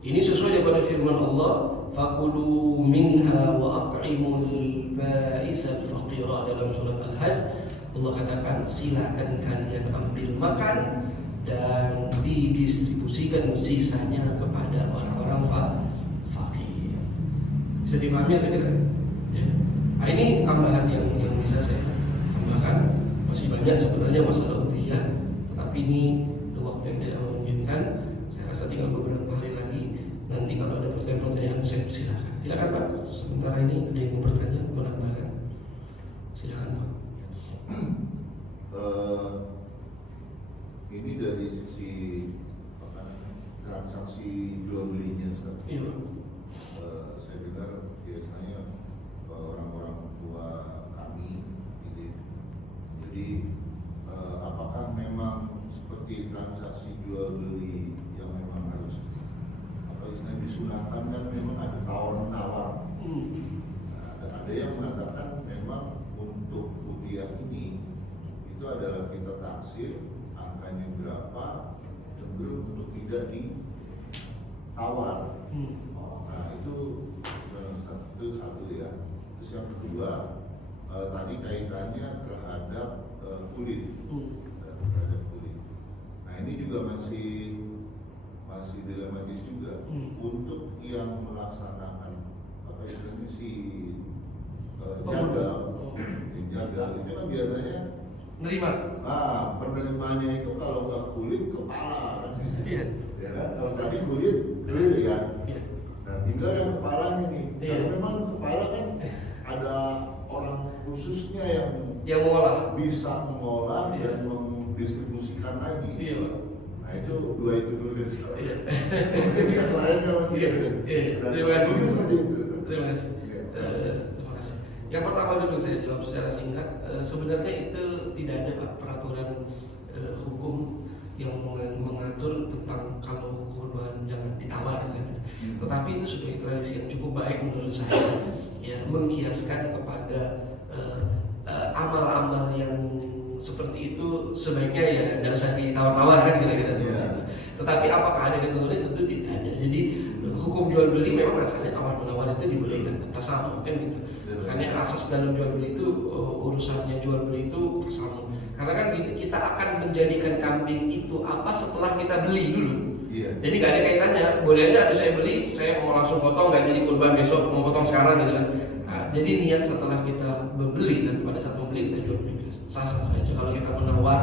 Ini sesuai dengan firman Allah, fakulu minha wa at'imul ba'isal faqira dalam surat Al-Hajj. Allah katakan silakan kalian ambil makan dan didistribusikan sisanya kepada orang-orang fakir. Bisa dipahami atau tidak? Ya. Nah, ini tambahan yang bisa saya tambahkan. Masih banyak sebenarnya masalah udhiyah, tetapi ini waktu yang tidak memungkinkan. Saya rasa tinggal beberapa hari lagi. Nanti kalau ada pertanyaan saya silakan. Silakan Pak. Sementara ini ada yang mau bertanya, menambahkan. Silakan Pak. Ini dari sisi transaksi jual belinya, Ustaz. Iya. Saya dengar biasanya orang-orang tua kami, gitu. Jadi apakah memang seperti transaksi jual beli yang memang harus istilahnya disunahkan, kan memang ada tawar-menawar. Ada yang mengatakan memang untuk rupiah ini itu adalah kita taksir angkanya berapa, cenderung untuk tidak ditawar. Nah itu satu ya. Terus yang kedua, tadi kaitannya terhadap kulit, terhadap kulit. Nah ini juga masih dilematis juga untuk yang melaksanakan apa istilahnya jagal itu kan biasanya nerima. Penerimanya itu kalau nggak kulit kepala kan. Iya. Ya kan? Kalau tadi kulit clear ya. Iya. Nah tinggal yang kepalanya nih. Iya. Kalau memang kepala kan ada orang khususnya yang mengolah. bisa mengolah Iya. dan mendistribusikan lagi. Iya, Pak. Nah itu dua itu dulu. Iya. Mungkin yang lain masih Iya, ada. iya. Dan Terima kasih. mungkin seperti itu. Terima kasih. Iya. Terima kasih. Yang pertama dulu saya jawab secara singkat. Sebenarnya itu tidak ada Pak peraturan hukum yang mengatur tentang kalau kurban jangan ditawar misalnya. Tetapi itu sebagai tradisi yang cukup baik menurut saya, ya, mengkiaskan kepada amal-amal yang seperti itu sebaiknya ya tidak usah ditawar-tawar kan kira-kira seperti Iya. itu. Tetapi apakah ada ketentuan? Tentu tidak ada. Jadi hukum jual beli memang asalnya tawar menawar itu dibolehkan, tasamu kan gitu. Karena asas dalam jual beli itu urusannya jual beli itu tasamu. Karena kan kita akan menjadikan kambing itu apa setelah kita beli dulu. Iya. Jadi gak ada kaitannya. Boleh aja habis saya beli, saya mau langsung potong, gak jadi kurban besok, mau potong sekarang gitu kan. Nah, jadi niat setelah kita membeli dan pada saat membeli kita jual beli sah-sah saja. Kalau kita menawar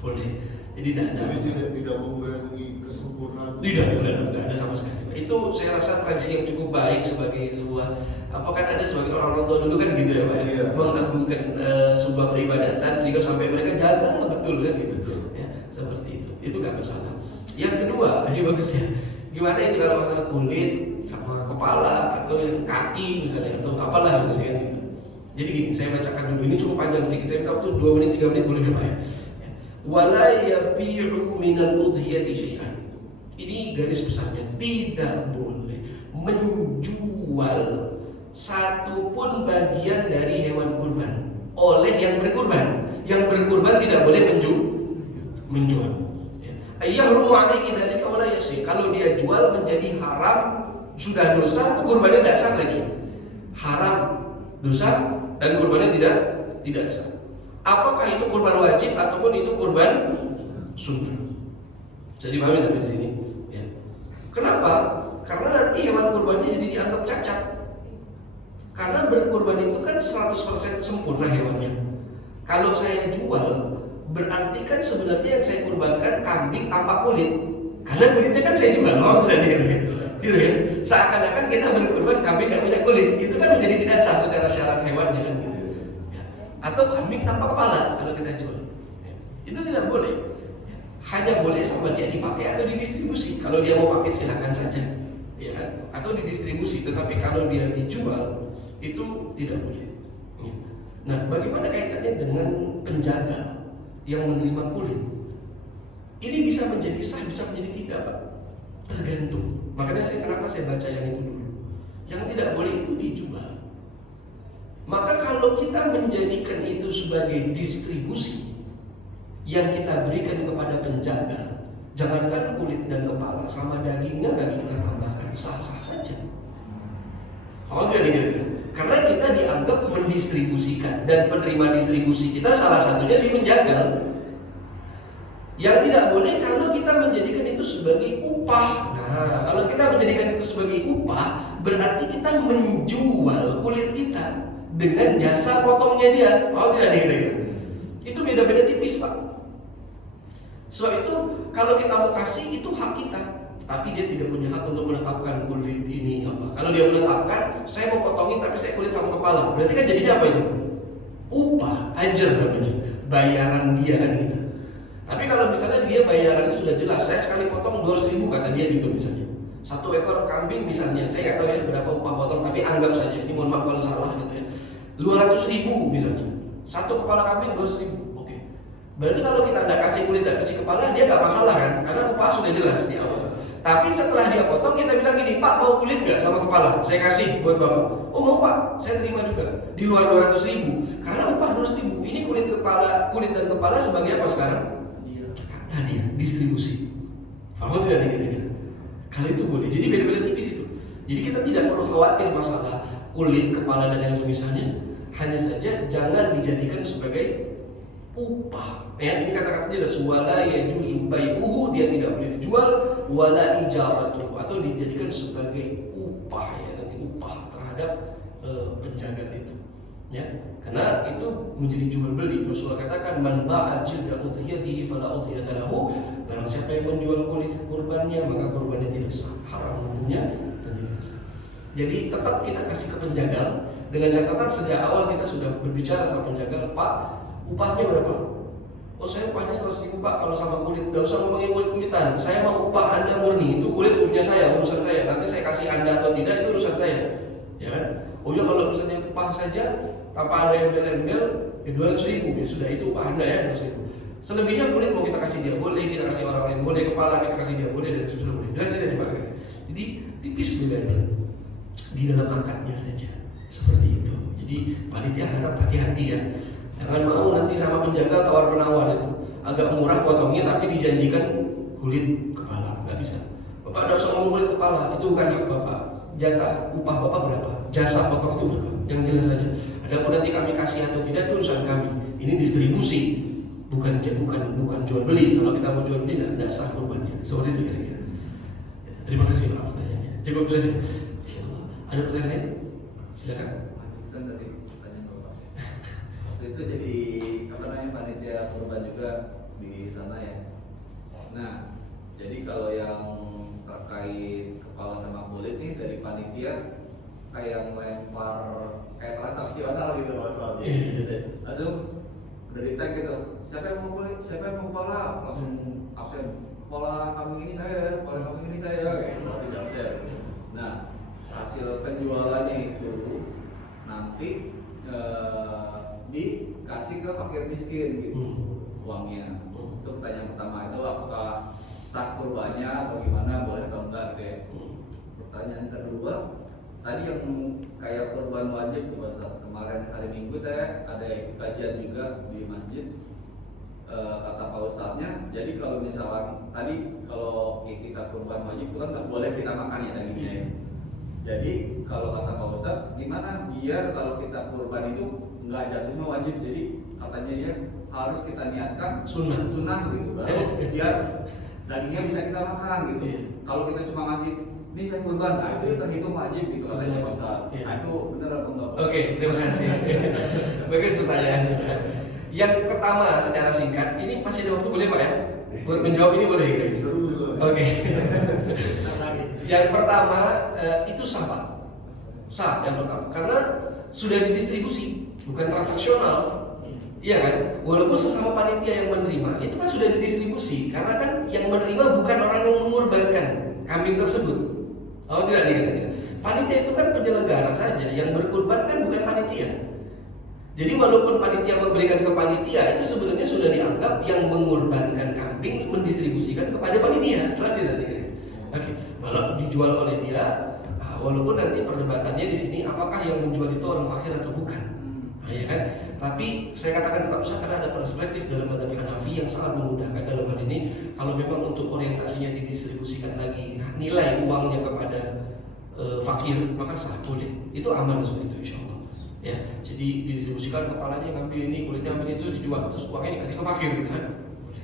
boleh. Jadi tidak mengurangi kesempurnaan. tidak ada sama sekali. Itu saya rasa tradisi yang cukup baik sebagai sebuah apa kan ada sebagai orang tua dulu kan gitu ya Pak, Iya. mengagungkan sebuah peribadatan sehingga sampai mereka jaga betul kan gitu. Ya, seperti itu. Itu nggak masalah. Yang kedua, ini bagus ya. Gimana itu kalau masalah kulit sama kepala atau yang kaki misalnya atau apalah misalnya kan gitu. Jadi gini, saya bacakan dulu. Ini cukup panjang sedikit. Saya tahu tuh 2 menit 3 menit boleh ya Pak ya. Wala yabi'u minal udhiyati syai'an. Ini garis besarnya, tidak boleh menjual satupun bagian dari hewan kurban oleh yang berkurban. Yang berkurban tidak boleh menjual. Ayyahrumu alaihi dzalika wala yasri. Kalau dia jual menjadi haram, sudah dosa, kurbannya tidak sah lagi. Haram, dosa, dan kurbannya tidak sah. Apakah itu kurban wajib ataupun itu kurban sunnah? Jadi pahami sampai di sini. Ya. Kenapa? Karena nanti hewan kurbannya jadi dianggap cacat. Karena berkurban itu kan 100% sempurna hewannya. Kalau saya jual, berarti kan sebenarnya yang saya kurbankan kambing tanpa kulit. Karena kulitnya kan saya jual, gitu kan? Seakan-akan kita berkurban kambing tidak punya kulit, itu kan menjadi tidak sah secara syarat hewannya kan gitu. Ya. Atau kambing tanpa kepala kalau kita jual, ya. Itu tidak boleh. Ya. Hanya boleh sama dia dipakai atau didistribusi. Kalau dia mau pakai silakan saja, ya kan? Atau didistribusi. Tetapi kalau dia dijual itu tidak boleh. Ya. Nah, bagaimana kaitannya dengan penjaga yang menerima kulit? Ini bisa menjadi sah, bisa menjadi tidak, Pak. Tergantung. Makanya kenapa saya baca yang itu dulu. Yang tidak boleh itu dijual. Maka kalau kita menjadikan itu sebagai distribusi yang kita berikan kepada penjaga, jangankan kulit dan kepala, sama dagingnya lagi kita tambahkan, sah-sah saja. Oh jadi gitu. Karena kita dianggap mendistribusikan dan penerima distribusi kita salah satunya si penjaga. Yang tidak boleh kalau kita menjadikan itu sebagai upah. Nah, kalau kita menjadikan itu sebagai upah, berarti kita menjual kulit kita dengan jasa potongnya dia. Oh tidak ada. Itu beda-beda tipis Pak. Sebab itu kalau kita mau kasih itu hak kita, tapi dia tidak punya hak untuk menetapkan kulit ini apa. Kalau dia menetapkan, saya mau potongin tapi saya kulit sama kepala, berarti kan jadinya apa itu? Upah, ajar namanya, bayaran dia kan gitu. Tapi kalau misalnya dia bayarannya sudah jelas, saya sekali potong 200.000 kata dia gitu misalnya. 1 ekor kambing misalnya, saya nggak tahu ya berapa upah potong, tapi anggap saja, ini mohon maaf kalau salah gitu ya. 200.000 misalnya, 1 kepala kambing 200.000. Oke. Berarti kalau kita nggak kasih kulit, nggak kasih kepala, dia nggak masalah kan? Karena upah sudah jelas di awal. Tapi setelah dia potong, kita bilang gini, Pak mau kulit nggak sama kepala? Saya kasih buat Bapak. Oh mau Pak, saya terima juga. Di luar 200.000. Karena upah 200.000. Ini kulit dan kepala sebagai apa sekarang? Hadiah, distribusi. Kamu tidak dikira-kira. Kalau itu boleh. Jadi beda-beda tipis itu. Jadi kita tidak perlu khawatir masalah kulit, kepala dan yang semisalnya. Hanya saja jangan dijadikan sebagai upah. Ya, ini kata-kata jelas wala yajuzu bai'uhu, dia tidak boleh dijual, wala ijaratu, atau dijadikan sebagai upah ya, nanti upah terhadap penjaga itu. Ya, karena itu menjadi jual beli. Rasulullah katakan man ba'a jilda udhiyatihi fala udhiyata lahu. Barang siapa yang menjual kulit kurbannya, maka kurbannya tidak sah, haram hukumnya dan tidak sah. Jadi tetap kita kasih ke penjaga, Dengan catatan sejak awal kita sudah berbicara sama penjaga, Pak, upahnya berapa? Oh saya upahnya 100.000 Pak, kalau sama kulit, gak usah ngomongin kulit-kulitan. Saya mau upah Anda murni, itu kulit urusannya saya, urusan saya. Nanti saya kasih Anda atau tidak, itu urusan saya. Ya kan? Oh ya kalau misalnya upah saja, tanpa ada embel-embel, ya 200.000, ya sudah itu upah Anda ya 200.000. Selebihnya kulit mau kita kasih dia boleh, kita kasih orang lain boleh, kepala kita kasih dia boleh, dan sudah boleh. Jelas tidak dipakai. Jadi tipis bedanya di dalam angkatnya saja, seperti itu. Jadi panitia harap hati-hati ya. Jangan mau nanti sama penjaga tawar menawar itu agak murah potongnya tapi dijanjikan kulit kepala, nggak bisa. Bapak tidak usah ngomong kulit kepala, itu bukan hak bapak. Jatah upah bapak berapa, jasa potong itu berapa, yang jelas saja. Ada pun nanti kami kasih atau tidak itu urusan kami. Ini distribusi, bukan jual beli. Kalau kita mau jual beli tidak sah kurbannya. Seperti itu kira-kira. Terima kasih Pak pertanyaannya. Cukup jelas ya. Insyaallah. Ada pertanyaan lain? Silakan. Kan tadi pertanyaan Bapak. Waktu itu jadi panitia kurban juga di sana ya. Nah, jadi kalau yang terkait kepala sama kulit nih dari panitia kayak melempar kayak transaksional gitu Mas Robi. Langsung udah di tag gitu. Siapa yang mau kulit? Siapa yang mau kepala? Langsung absen. Kepala kambing ini saya, kepala kambing ini saya, kayak langsung absen. Nah, hasil penjualannya itu nanti dikasih ke fakir miskin gitu uangnya. Itu pertanyaan pertama, itu apakah sah kurbannya atau gimana, boleh atau enggak gitu ya. Pertanyaan kedua, tadi yang kayak kurban wajib tuh Pak, kemarin hari Minggu saya ada ikut kajian juga di masjid. Kata Pak Ustadznya, jadi kalau misalkan tadi kalau kita kurban wajib itu kan nggak boleh kita makan ya dagingnya ya. Jadi kalau kata Pak Ustadz, gimana biar kalau kita kurban itu nggak jatuhnya wajib, jadi katanya dia harus kita niatkan sunnah gitu, baru biar dagingnya bisa kita makan gitu. Kalau kita cuma ngasih ini saya kurban, nah itu terhitung wajib gitu katanya Pak Ustadz. Nah itu benar apa enggak? Oke, terima kasih. Bagus pertanyaan. Yang pertama secara singkat, ini masih ada waktu boleh Pak ya? Buat menjawab ini boleh guys? Oke. Yang pertama itu sah Pak. Sah yang pertama, karena sudah didistribusi, bukan transaksional. Iya kan? Walaupun sesama panitia yang menerima, itu kan sudah didistribusi. Karena kan yang menerima bukan orang yang mengorbankan kambing tersebut. Oh tidak dikatakan. Panitia itu kan penyelenggara saja, yang berkurban kan bukan panitia. Jadi walaupun panitia memberikan ke panitia, itu sebenarnya sudah dianggap yang mengorbankan kambing mendistribusikan kepada panitia. Jelas tidak? Oke. Malah dijual oleh dia, walaupun nanti perdebatannya di sini apakah yang menjual itu orang fakir atau bukan. Nah, ya kan? Tapi saya katakan tetap sah karena ada perspektif dalam mazhab Hanafi yang sangat memudahkan dalam hal ini. Kalau memang untuk orientasinya didistribusikan lagi nilai uangnya kepada fakir, maka sah boleh. Itu aman seperti itu insyaallah. Ya, jadi didistribusikan kepalanya ngambil ini, kulitnya ngambil itu, dijual, terus uangnya dikasih ke fakir gitu kan.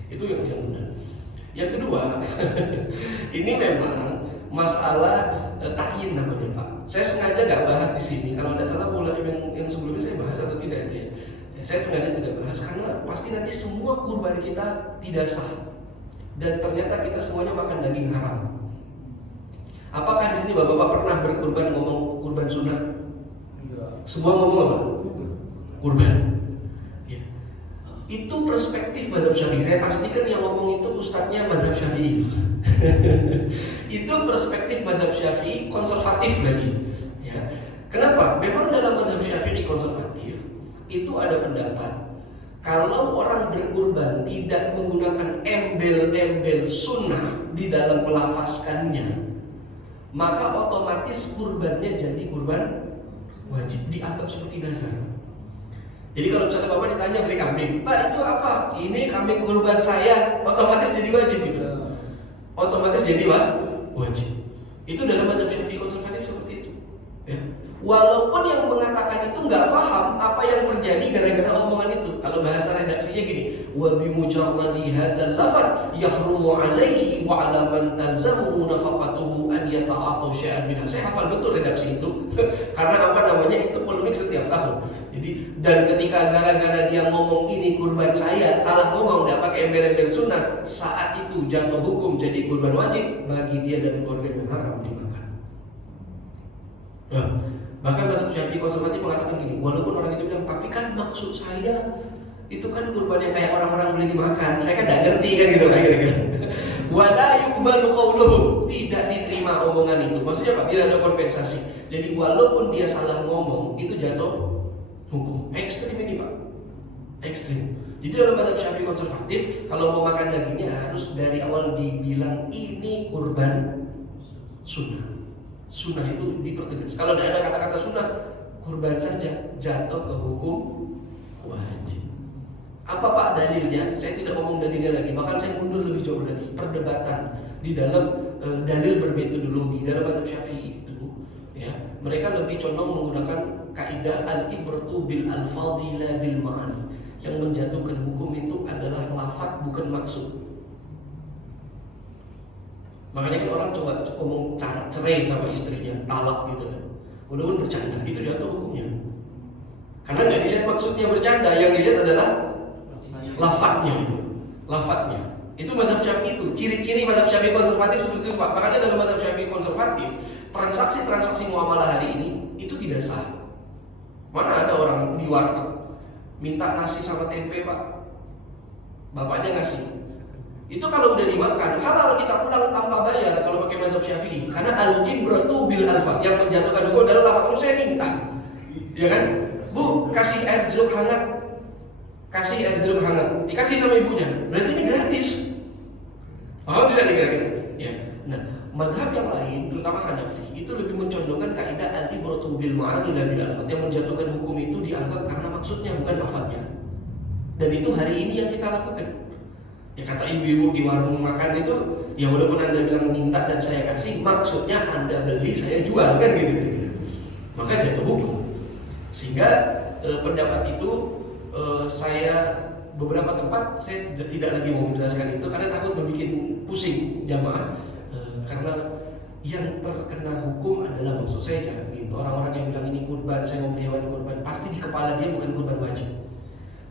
Itu yang benar. Yang kedua, ini memang masalah takyin namanya Pak. Saya sengaja nggak bahas di sini. Kalau ada salah mulai yang sebelumnya saya bahas atau tidak itu ya. Saya sengaja tidak bahas karena pasti nanti semua kurban kita tidak sah dan ternyata kita semuanya makan daging haram. Apakah di sini bapak-bapak pernah berkurban ngomong kurban sunnah? Semua ngomong apa? Kurban. Ya. Itu perspektif mazhab Syafi'i. Saya pastikan yang ngomong itu ustadznya mazhab Syafi'i. Itu perspektif mazhab Syafi'i konservatif lagi. Ya. Kenapa? Memang dalam mazhab Syafi'i konservatif itu ada pendapat kalau orang berkurban tidak menggunakan embel-embel sunnah di dalam melafazkannya, maka otomatis kurbannya jadi kurban wajib, dianggap seperti nazar. Jadi kalau misalnya bapak ditanya beli kambing, Pak itu apa? Ini kambing kurban saya, otomatis jadi wajib gitu. Otomatis jadi wajib. Itu dalam mazhab Syafi'i konservatif seperti itu. Ya. Walaupun yang mengatakan itu nggak paham apa yang terjadi gara-gara omongan itu. Kalau bahasa redaksinya gini, wa bi mujarradi hadzal lafaz yahrumu alaihi wa ala man talzamu nafaqatuhu an yata'atu syai'an minha. Saya hafal betul redaksi itu. Karena apa namanya itu polemik setiap tahun. Jadi dan ketika gara-gara dia ngomong ini kurban saya, salah ngomong enggak pakai embel-embel sunnah, saat itu jatuh hukum jadi kurban wajib bagi dia dan keluarganya haram dimakan. Nah, Bahkan mazhab Syafi'i konservatif mengatakan gini, walaupun orang itu bilang, tapi kan maksud saya itu kan kurban yang kayak orang-orang beli dimakan. Saya kan nggak ngerti kan gitu kayak gitu. Wala yuqbalu qawluhu, tidak diterima omongan itu. Maksudnya Pak, tidak ada kompensasi. Jadi walaupun dia salah ngomong, itu jatuh hukum. Ekstrim ini Pak, ekstrim. Jadi dalam mazhab Syafi'i konservatif, kalau mau makan dagingnya harus dari awal dibilang ini kurban sunnah. Sunnah itu dipertegas. Kalau tidak ada kata-kata sunnah, kurban saja jatuh ke hukum wajib. Apa Pak dalilnya? Saya tidak ngomong dalilnya lagi. Bahkan saya mundur lebih jauh lagi. Perdebatan di dalam dalil bermetodologi dalam mazhab Syafi'i itu, ya, mereka lebih condong menggunakan kaidah al-ibratu bil alfadhi la bil ma'ani. Yang menjatuhkan hukum itu adalah lafaz bukan maksud. Makanya kan orang coba ngomong cerai sama istrinya, talak gitu kan. Walaupun bercanda, itu jatuh hukumnya. Karena nggak dilihat maksudnya bercanda, yang dilihat adalah lafadznya itu. Lafadznya. Itu mazhab Syafi'i itu. Ciri-ciri mazhab Syafi'i konservatif seperti itu Pak. Makanya dalam mazhab Syafi'i konservatif, transaksi muamalah hari ini itu tidak sah. Mana ada orang di warteg minta nasi sama tempe Pak, bapaknya ngasih. Itu kalau udah dimakan, halal kita pulang tanpa bayar kalau pakai mazhab Syafi'i. Karena al-ibratu bil alfaz, yang menjatuhkan hukum adalah lafaz. Saya minta, ya kan? Bu, kasih air jeruk hangat, kasih air jeruk hangat, dikasih sama ibunya. Berarti ini gratis. Oh tidak dikira-kira. Ya. Nah, mazhab yang lain, terutama Hanafi, itu lebih mencondongkan kaidah al-ibratu bil ma'ani la bil alfaz. Yang menjatuhkan hukum itu dianggap karena maksudnya bukan lafaznya. Dan itu hari ini yang kita lakukan. Ya kata ibu-ibu di warung makan itu, ya walaupun Anda bilang minta dan saya kasih, maksudnya Anda beli, saya jual kan gitu. Maka jatuh hukum. Sehingga pendapat itu saya beberapa tempat saya tidak lagi mau menjelaskan itu karena takut membuat pusing jamaah. Karena yang terkena hukum adalah, maksud saya jamin orang-orang yang bilang ini kurban, saya mau beli hewan kurban, pasti di kepala dia bukan kurban wajib.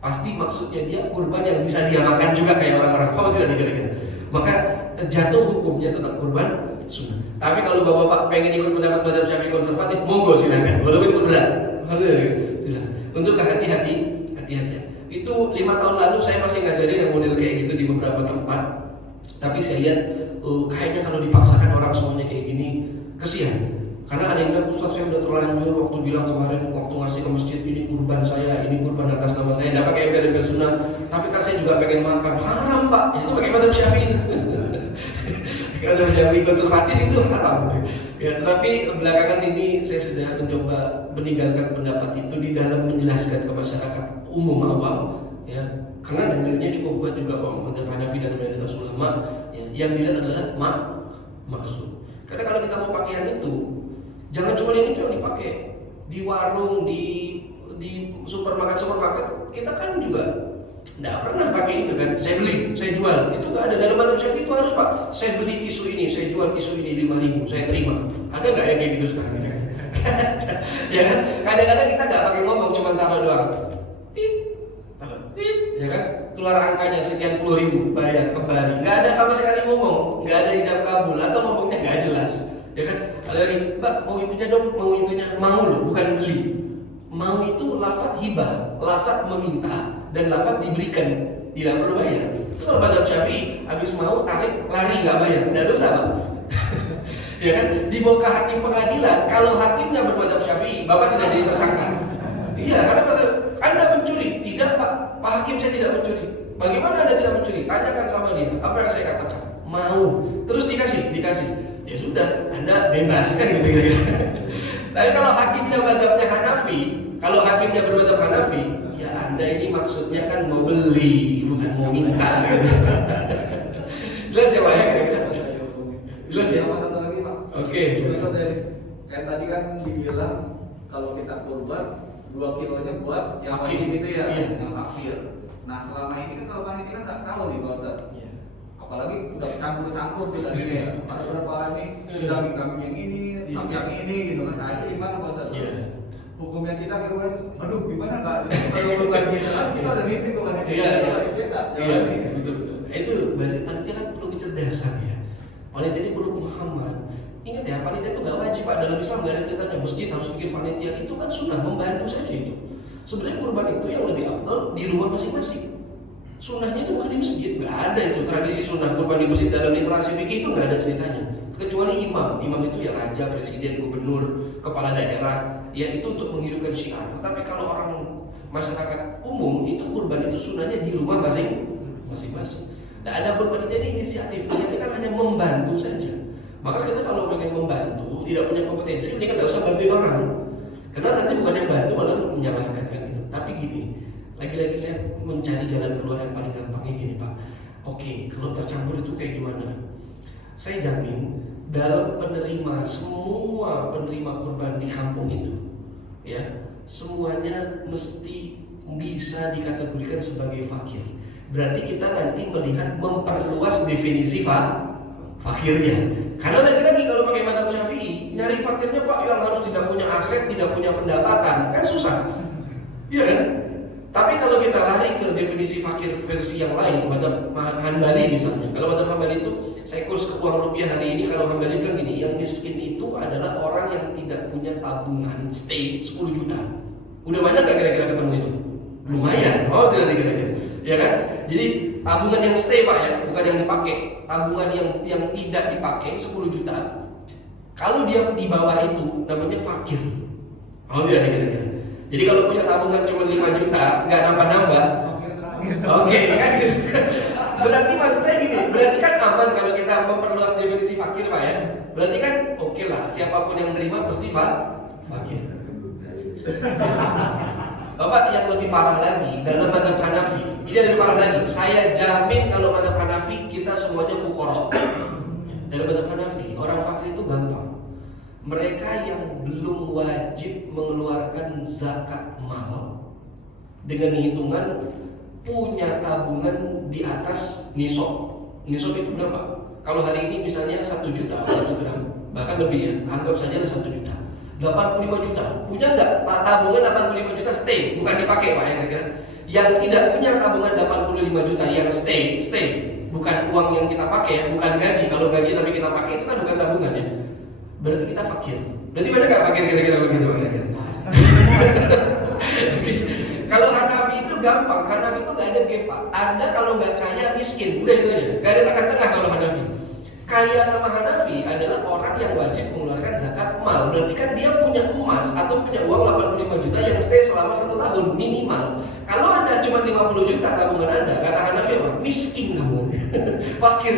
Pasti maksudnya dia kurban yang bisa dia makan juga kayak orang-orang. Oh tidak dikira-kira. Maka jatuh hukumnya tetap kurban sunnah. Tapi kalau bapak-bapak pengen ikut pendapat mazhab Syafi'i konservatif, monggo silakan. Walaupun itu berat. Silakan. Untuk hati-hati. Itu 5 tahun lalu saya masih ngajarin yang model kayak gitu di beberapa tempat. Tapi saya lihat kayaknya kalau dipaksakan orang semuanya kayak gini, kesian. Karena ada yang bilang, Ustaz saya udah terlanjur waktu bilang kemarin waktu ngasih ke masjid, ini kurban saya, ini kurban atas nama saya, tidak pakai embel-embel sunnah. Tapi kan saya juga pengen makan. Haram Pak, itu pakai mazhab Syafi'i itu. Mazhab Syafi'i konservatif itu haram. Ya, tetapi belakangan ini saya sudah mencoba meninggalkan pendapat itu di dalam menjelaskan ke masyarakat umum awam. Ya, karena dalilnya cukup kuat juga kok, mazhab Hanafi dan mayoritas ulama. Ya, yang dilihat adalah maksud. Karena kalau kita mau pakaian itu, jangan cuma yang itu yang dipakai di warung, di supermarket. Kita kan juga tidak pernah pakai itu kan. Saya beli, saya jual. Itu nggak ada dalam mazhab Syafi'i itu harus Pak. Saya beli tisu ini, saya jual tisu ini 5.000, saya terima. Ada nggak yang kayak gitu sekarang? Ya kan? Kadang-kadang kita nggak pakai ngomong, cuma taruh doang. Tit, ya kan? Keluar angkanya sekian puluh ribu, bayar kembali. Nggak ada sama sekali ngomong, nggak ada ijab kabul atau ngomongnya nggak jelas. Ya kan? Ada lagi, Mbak mau itunya dong, mau itunya, mau loh, bukan beli. Mau itu lafaz hibah, lafaz meminta, dan lafaz diberikan, tidak perlu bayar. Kalau mazhab Syafi'i, habis mau tarik lari nggak bayar, nggak dosa Pak. Ya kan? Dibawa ke hakim pengadilan, kalau hakimnya bermazhab Syafi'i, Bapak tidak jadi tersangka. Iya, karena Anda mencuri, tidak Pak, Pak Hakim saya tidak mencuri. Bagaimana Anda tidak mencuri? Tanyakan sama dia, apa yang saya katakan? Mau, terus dikasih. Ya sudah, Anda bebas kan gitu kira-kira. Tapi kalau hakimnya mazhabnya Hanafi, kalau hakimnya bermadzhab Hanafi, ya Anda ini maksudnya kan mau beli, bukan mau minta. Jelas ya Pak ya? Jelas ya? Sama satu lagi Pak. Oke. Kayak tadi kan dibilang kalau kita kurban 2 kilonya buat yang wajib itu ya, yang kafir. Nah selama ini kan kalau panitia kan nggak tahu nih Pak Ustaz. Apalagi udah campur-campur tuh dagingnya ya. Ada berapa ini daging kambing yang ini, sapi yang ini gitu kan. Nah itu gimana Pak Ustaz? Hukumnya kita kan, aduh gimana nggak? Kalau kurban kita kan kita ada meeting tuh kan. Iya, betul. Itu panitia kan perlu kecerdasan ya. Panitia ini perlu pemahaman. Ingat ya, panitia itu nggak wajib Pak, dalam Islam nggak ada ceritanya masjid harus bikin panitia, itu kan sunnah, membantu saja itu. Sebenarnya kurban itu yang lebih afdal di rumah masing-masing. Sunnahnya itu bukan di masjid, nggak ada itu tradisi sunnah kurban di masjid dalam literasi fikih itu nggak ada ceritanya. Kecuali imam itu ya raja, presiden, gubernur, kepala daerah, ya itu untuk menghidupkan syiar. Tetapi kalau orang masyarakat umum itu kurban itu sunnahnya di rumah masing-masing. Nah, ada pun panitia ini inisiatif, ini kan hanya membantu saja. Maka kita kalau ingin membantu, tidak punya kompetensi, ini kan tidak usah bantuin orang. Karena nanti bukan yang bantu, malah menyalahkan kan gitu. Tapi gini, lagi-lagi saya mencari jalan keluar yang paling gampangnya gini Pak. Oke, kalau tercampur itu kayak gimana? Saya jamin dalam semua penerima kurban di kampung itu, ya semuanya mesti bisa dikategorikan sebagai fakir. Berarti kita nanti melihat memperluas definisi fakirnya. Karena lagi-lagi kalau pakai mazhab Syafi'i, nyari fakirnya Pak yang harus tidak punya aset, tidak punya pendapatan, kan susah. Iya kan? Tapi kalau kita lari ke definisi fakir versi yang lain, mazhab Hanbali misalnya. Kalau mazhab Hanbali itu, saya kurs ke uang rupiah hari ini, kalau Hanbali bilang gini, yang miskin itu adalah orang yang tidak punya tabungan stay 10 juta. Udah banyak gak kira-kira ketemu itu? Lumayan, oh tidak kira-kira. Ya kan? Jadi tabungan yang stay Pak ya, bukan yang dipakai. Tabungan yang tidak dipakai 10 juta. Kalau dia di bawah itu namanya fakir. Oh tidak kira-kira. Jadi kalau punya tabungan cuma 5 juta, nggak nambah-nambah. Oke, kan? Berarti maksud saya gini, berarti kan aman kalau kita memperluas definisi fakir Pak ya. Berarti kan oke lah, siapapun yang menerima pasti fakir. Bapak yang lebih parah lagi dalam mazhab Hanafi, ini lebih parah lagi. Saya jamin kalau mazhab Hanafi kita semuanya fuqara. Dalam mazhab Hanafi orang fakir itu gampang. Mereka yang belum wajib mengeluarkan zakat mal dengan hitungan punya tabungan di atas nisab. Nisab itu berapa? Kalau hari ini misalnya 1 juta 1 gram, bahkan lebih ya, anggap saja 1 juta. 85 juta, punya nggak tabungan 85 juta stay, bukan dipakai Pak ya kira-kira. Yang tidak punya tabungan 85 juta yang stay, bukan uang yang kita pakai ya, bukan gaji. Kalau gaji tapi kita pakai itu kan bukan tabungan ya. Berarti kita fakir. Berarti banyak nggak fakir kira-kira begitu kira-kira? Kalau Hanafi itu gampang, Hanafi itu nggak ada gap Pak. Anda kalau nggak kaya miskin, udah itu aja. Nggak ada tengah-tengah kalau Hanafi. Kaya sama Hanafi adalah orang yang wajib mengeluarkan zakat mal. Berarti kan dia punya emas atau punya uang 85 juta yang stay selama 1 tahun minimal. Kalau Anda cuma 50 juta tabungan Anda, kata Hanafi apa? Miskin kamu. Fakir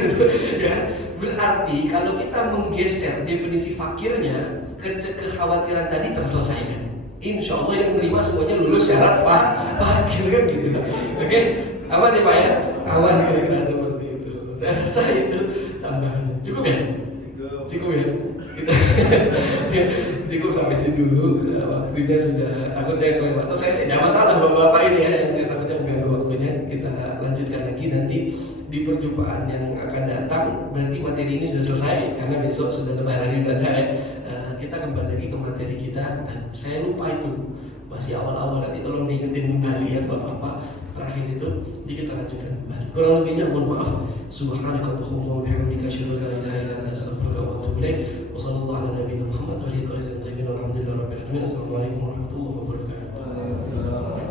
ya. Berarti kalau kita menggeser definisi fakirnya, kekhawatiran tadi terselesaikan. Insya Allah yang menerima semuanya lulus syarat fakir kan gitu. Oke, aman ya Pak ya? Aman kira-kira seperti itu. Saya rasa itu tambahan. Cukup ya? Cukup ya? Kita cukup sampai sini dulu. Waktunya sudah takutnya kelewat. Saya tidak masalah bapak-bapak ini ya yang saya takutnya mengganggu waktunya. Kita lanjutkan lagi nanti di perjumpaan yang akan datang. Berarti materi ini sudah selesai karena besok sudah lebaran Idul Adha ya. Kita kembali lagi ke materi kita. Dan saya lupa itu masih awal-awal, nanti tolong diingetin kembali ya bapak-bapak. Terakhir itu kita lanjutkan kembali. Kurang lebihnya mohon maaf. Subhanakallahumma wa bihamdika asyhadu an la ilaha illa anta astaghfiruka wa atubu ilaik. Wa sallallahu ala nabiyyina Muhammad wa alihi wa sahbihi. Alhamdulillahirabbil alamin. Assalamualaikum warahmatullahi wabarakatuh.